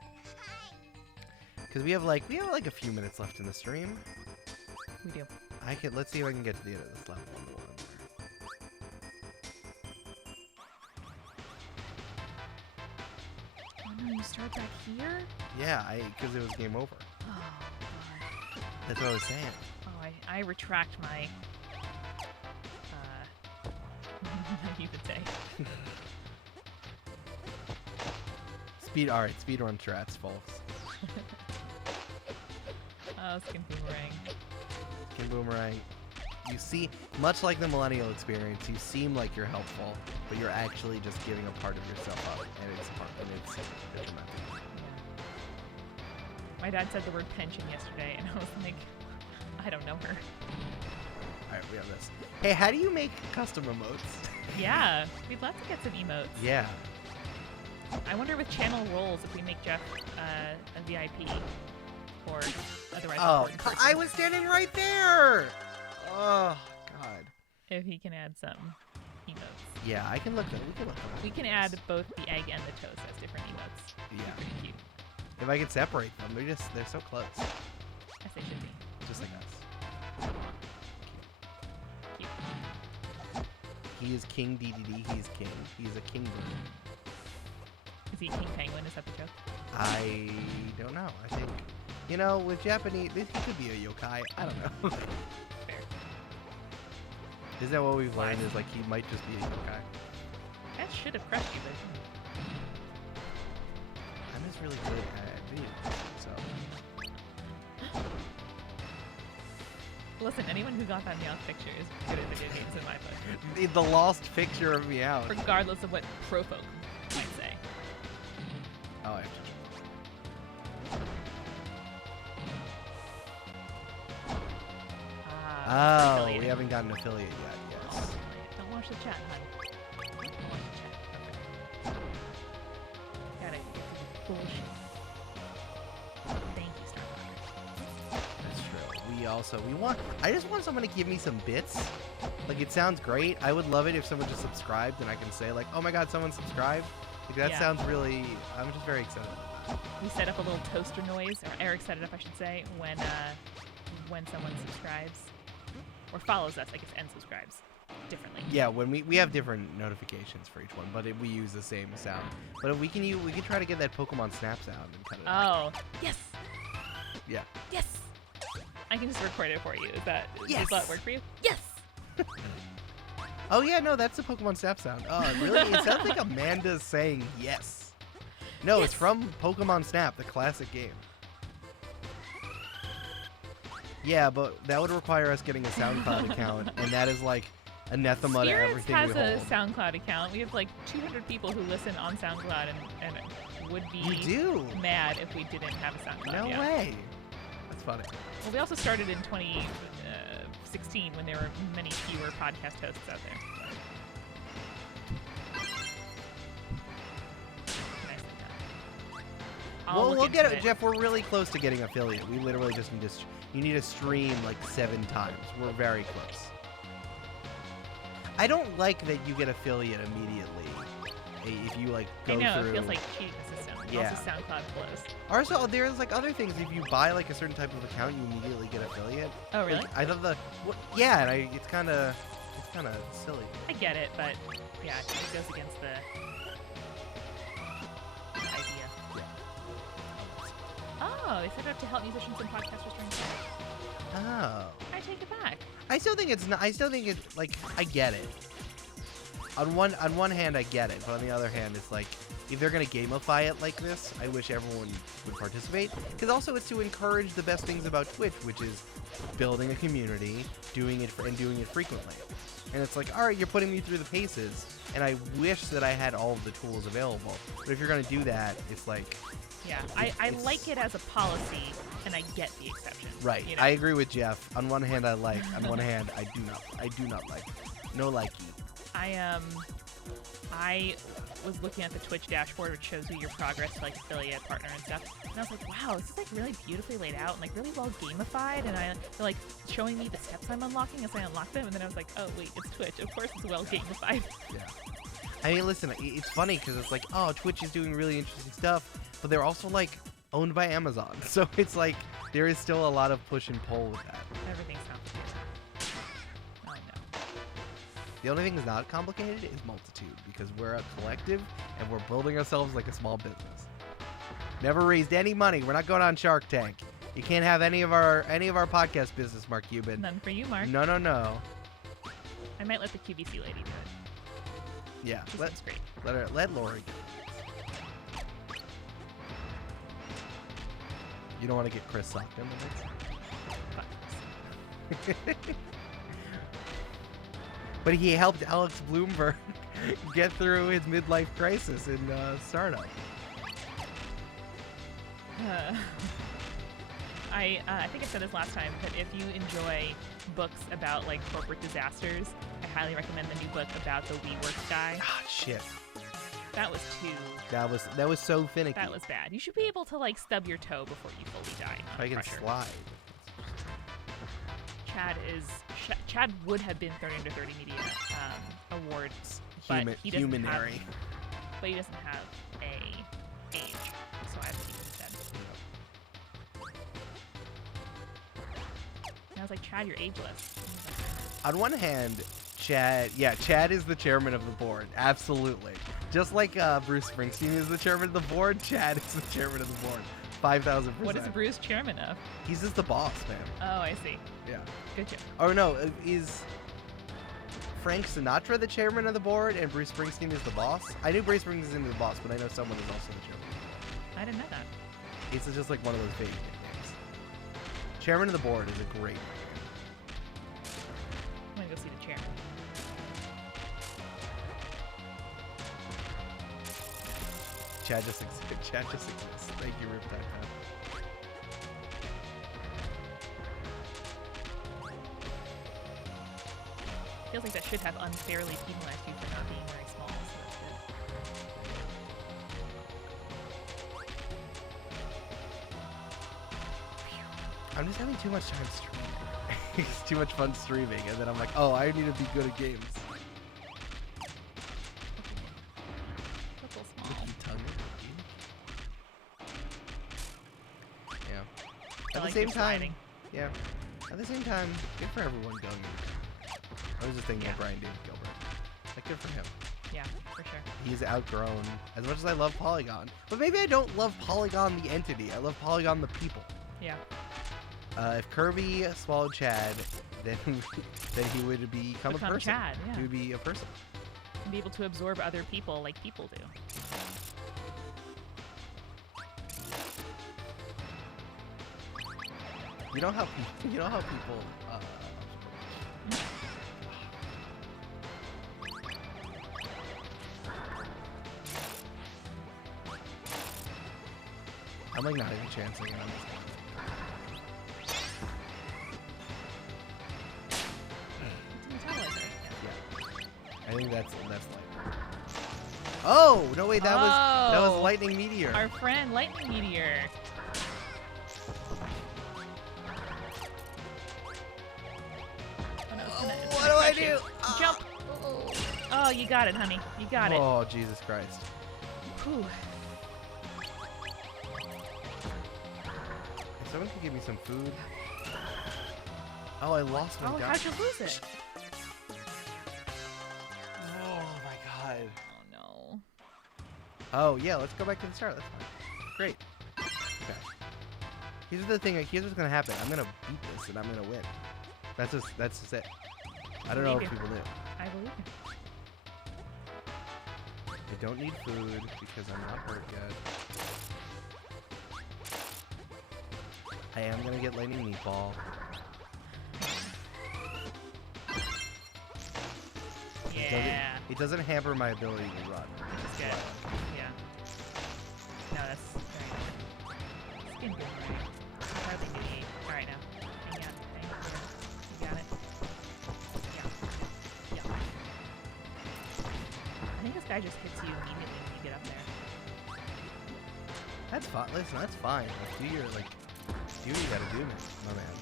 because we have like a few minutes left in the stream. We do. Let's see if I can get to the end of this level. On the one Oh no, you start back here? yeah, because it was game over. Oh God. That's what I was saying. Oh, I retract my. How do you even say? All right, speedrun strats, folks. Oh, Skin Boomerang. King Boomerang. You see, much like the millennial experience, you seem like you're helpful, but you're actually just giving a part of yourself up, and it's detrimental. My dad said the word pension yesterday, and I was like, I don't know her. All right, we have this. Hey, how do you make custom emotes? Yeah, we'd love to get some emotes. Yeah. I wonder with channel roles if we make Jeff a VIP or otherwise important person. I was standing right there. Oh God. If he can add some emotes. Yeah, I can look at. We can look at. We can add both the egg and the toast as different emotes. Yeah. Pretty cute. If I could separate them, they're so close. As they should be. Just like us. Cute. He is King DDD. He is king. He is a king. Is he a king penguin? Is that the joke? I don't know. I think, with Japanese, he could be a yokai. I don't know. Fair. Isn't that what we've learned? Is like he might just be a yokai. That should have crushed you, but I'm just really good at video games, so. listen, anyone who got that Meowth picture is good at video games in my book. The lost picture of Meowth. Regardless of what pro folk might say. Oh, I have to. Oh, affiliate. we haven't got an affiliate yet. Yes. Don't watch the chat, honey. Don't watch the chat. Gotta get through the bullshit. Thank you, Starbucks. That's true. I just want someone to give me some bits. Like, it sounds great. I would love it if someone just subscribed and I can say, like, oh my god, someone subscribed. Like, that Yeah. sounds really, I'm just very excited. We set up a little toaster noise, or Eric set it up, I should say, when someone subscribes. Or follows us, I guess, and subscribes differently. Yeah, when we have different notifications for each one, but we use the same sound. But we can try to get that Pokemon Snap sound and cut it out. Oh, yes! Yeah. Yes! I can just record it for you. Does Yes! that work for you? Yes! Oh yeah, no, that's the Pokemon Snap sound. Oh, really? It sounds like Amanda's saying yes. No, Yes! It's from Pokemon Snap, the classic game. Yeah, but that would require us getting a SoundCloud account, and that is like anathema to Spirits everything has we hold. a SoundCloud account. We have like 200 people who listen on SoundCloud and would be You do? mad if we didn't have a SoundCloud. No yeah. way. That's funny. Well, we also started in 2016 when there were many fewer podcast hosts out there. Can I say that? I'll Well, look we'll get into it, Jeff. We're really close to getting affiliate. We literally just need to. You need to stream like 7 times. We're very close. I don't like that you get affiliate immediately if you like go I know, through. it feels like cheating the system. Yeah. Also, SoundCloud closed. Also, there's like other things. If you buy like a certain type of account, you immediately get affiliate. Oh, really? Like, I thought yeah, and it's kind of silly. I get it, but yeah, it goes against the idea. Oh, they set it up to help musicians and podcasters during the Oh. I take it back. I still think it's not. I still think it's like I get it. On one hand, I get it, but on the other hand, it's like if they're gonna gamify it like this, I wish everyone would participate. Because also, it's to encourage the best things about Twitch, which is building a community, doing it frequently. And it's like, all right, you're putting me through the paces, and I wish that I had all of the tools available. But if you're gonna do that, it's like Yeah, I like it as a policy, and I get the exception. Right. You know? I agree with Jeff. On one hand, I like. On one hand, I do not. I do not like. No likey. I was looking at the Twitch dashboard, which shows you your progress to like affiliate, partner, and stuff. And I was like, wow, this is like really beautifully laid out and like really well gamified. And they're like showing me the steps I'm unlocking as I unlock them. And then I was like, oh wait, it's Twitch. Of course, it's well gamified. Yeah. I mean, listen, it's funny because it's like, oh, Twitch is doing really interesting stuff, but they're also like owned by Amazon, so it's like there is still a lot of push and pull with that. Everything's complicated. Oh no. The only thing that's not complicated is multitude, because we're a collective and we're building ourselves like a small business. Never raised any money. We're not going on Shark Tank. You can't have any of our podcast business, Mark Cuban. None for you, Mark. No, no, no. I might let the QVC lady do it. Yeah, That's great. let Lori go. You don't want to get Chris sucked into this? But he helped Alex Bloomberg get through his midlife crisis in startup. I think I said this last time, but if you enjoy books about like corporate disasters, I highly recommend the new book about the WeWork guy. Ah, shit. That was too. That was so finicky. That was bad. You should be able to like stub your toe before you fully die. I can pressure. slide. Chad would have been thrown into 30 Media awards, but he doesn't Humanary. have. But he doesn't have a age, so I have to keep him instead. And I was like, Chad, you're ageless. On one hand, Chad is the chairman of the board. Absolutely. Just like Bruce Springsteen is the chairman of the board, Chad is the chairman of the board. 5,000%. What is Bruce chairman of? He's just the boss, man. Oh, I see. Yeah. Good job. Oh, no. Is Frank Sinatra the chairman of the board and Bruce Springsteen is the boss? I knew Bruce Springsteen is the boss, but I know someone is also the chairman. I didn't know that. It's just like one of those vague nicknames. Chairman of the board is a great name. I'm going to go see the chairman. Chad just exists. Chad just exists. Thank you, Riptide. Feels like that should have unfairly penalized you for not being very small, so that's good. I'm just having too much time streaming. It's too much fun streaming, and then I'm like, oh, I need to be good at games. That's a little small. Licky tongue. Yeah. At the same time, yeah. At the same time, good for everyone going. I was just thinking of Brian David Gilbert. Like, good for him. Yeah, for sure. He's outgrown as much as I love Polygon. But maybe I don't love Polygon the entity. I love Polygon the people. Yeah. If Kirby swallowed Chad, then he would become a person. Chad, yeah. He would be a person. And be able to absorb other people like people do. You know how people. I'm like not even chancing it. I'm just. I think that's light. Oh no! Wait, that was lightning meteor. Our friend Lightning Meteor. What do I do? Jump! Oh, you got it, honey. You got it. Oh Jesus Christ! Whew. If someone could give me some food. Oh, I lost my. Oh, how'd you lose it? Oh my God. Oh no. Oh yeah, let's go back to the start. That's fine. Great. Okay. Here's the thing. Here's what's gonna happen. I'm gonna beat this and I'm gonna win. That's just it. I don't know if people do. I believe you. I don't need food because I'm not hurt yet. I am gonna get lightning meatball. Yeah. It doesn't hamper my ability to run. That's good. Yeah. No, that's very good. doing right. Hardly mediate. All right, now. Hang on. You got it. Yeah. Yeah. I think this guy just hits you immediately when you get up there. That's fine. Listen, that's fine. Like, do what you gotta do, my man.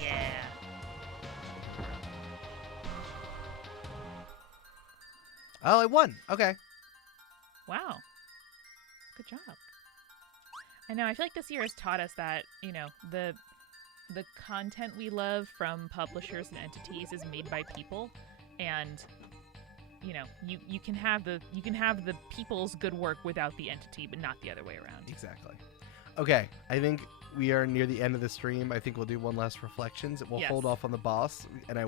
Yeah. Oh, I won. Okay. Wow. Good job. I know. I feel like this year has taught us that, the content we love from publishers and entities is made by people, and you can have the people's good work without the entity, but not the other way around. Exactly. Okay, I think we are near the end of the stream. I think we'll do one last reflections. We'll hold off on the boss, and we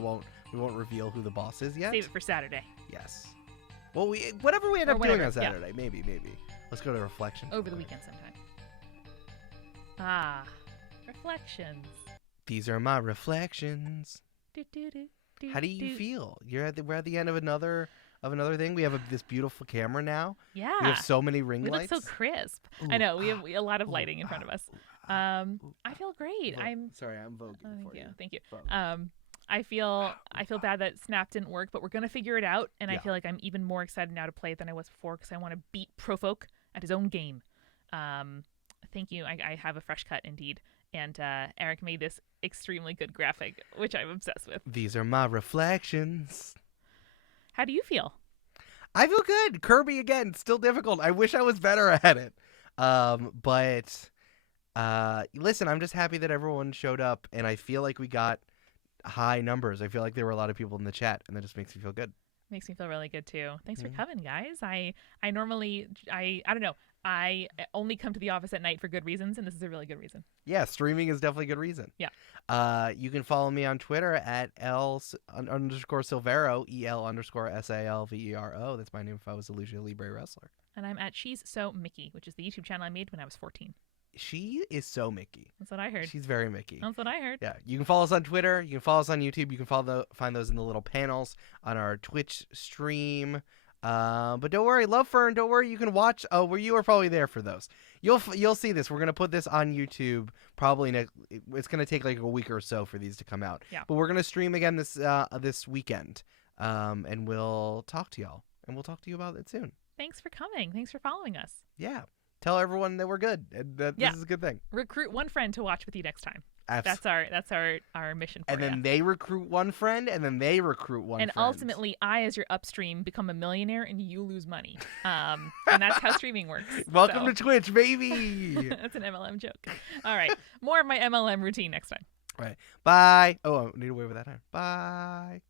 won't reveal who the boss is yet. Save it for Saturday. Yes. Well, whatever we end up doing on yeah. Saturday, maybe. Let's go to reflections. Over the weekend sometime. Ah, reflections. These are my reflections. How do you feel? We're at the end of another thing. We have this beautiful camera now. Yeah. We have so many ring we lights. Look so crisp. Ooh, I know. We have a lot of lighting in front of us. I feel great. I'm voguing for you. Thank you. I feel bad that Snap didn't work, but we're gonna figure it out. And I feel like I'm even more excited now to play it than I was before because I want to beat Profolk at his own game. Thank you. I have a fresh cut indeed. And Eric made this extremely good graphic, which I'm obsessed with. These are my reflections. How do you feel? I feel good. Kirby again, still difficult. I wish I was better at it. But listen, I'm just happy that everyone showed up, and I feel like we got high numbers. I feel like there were a lot of people in the chat, and that just makes me feel good. Makes me feel really good too. Thanks for coming, guys. I normally I don't know. I only come to the office at night for good reasons, and this is a really good reason. Yeah, streaming is definitely a good reason. Yeah. You can follow me on Twitter at L_Silvero, EL_SALVERO. That's my name if I was a Lucha Libre wrestler. And I'm at She's So Mickey, which is the YouTube channel I made when I was 14. She is so Mickey. That's what I heard. She's very Mickey. That's what I heard. Yeah. You can follow us on Twitter. You can follow us on YouTube. You can find those in the little panels on our Twitch stream. But don't worry, Love Fern, don't worry, you can watch. Oh, well, you are probably there for those. You'll see this. We're gonna put this on YouTube probably next. It's gonna take like a week or so for these to come out. Yeah. But we're gonna stream again this weekend. And we'll talk to y'all, and we'll talk to you about it soon. Thanks for coming. Thanks for following us. Yeah. Tell everyone that we're good, and that this is a good thing. Recruit one friend to watch with you next time. That's our mission for and then they recruit one friend, and then they recruit one friend. And ultimately, I, as your upstream, become a millionaire, and you lose money. And that's how streaming works. Welcome to Twitch, baby! That's an MLM joke. All right. More of my MLM routine next time. All right. Bye. Oh, I need to wait with that time. Bye.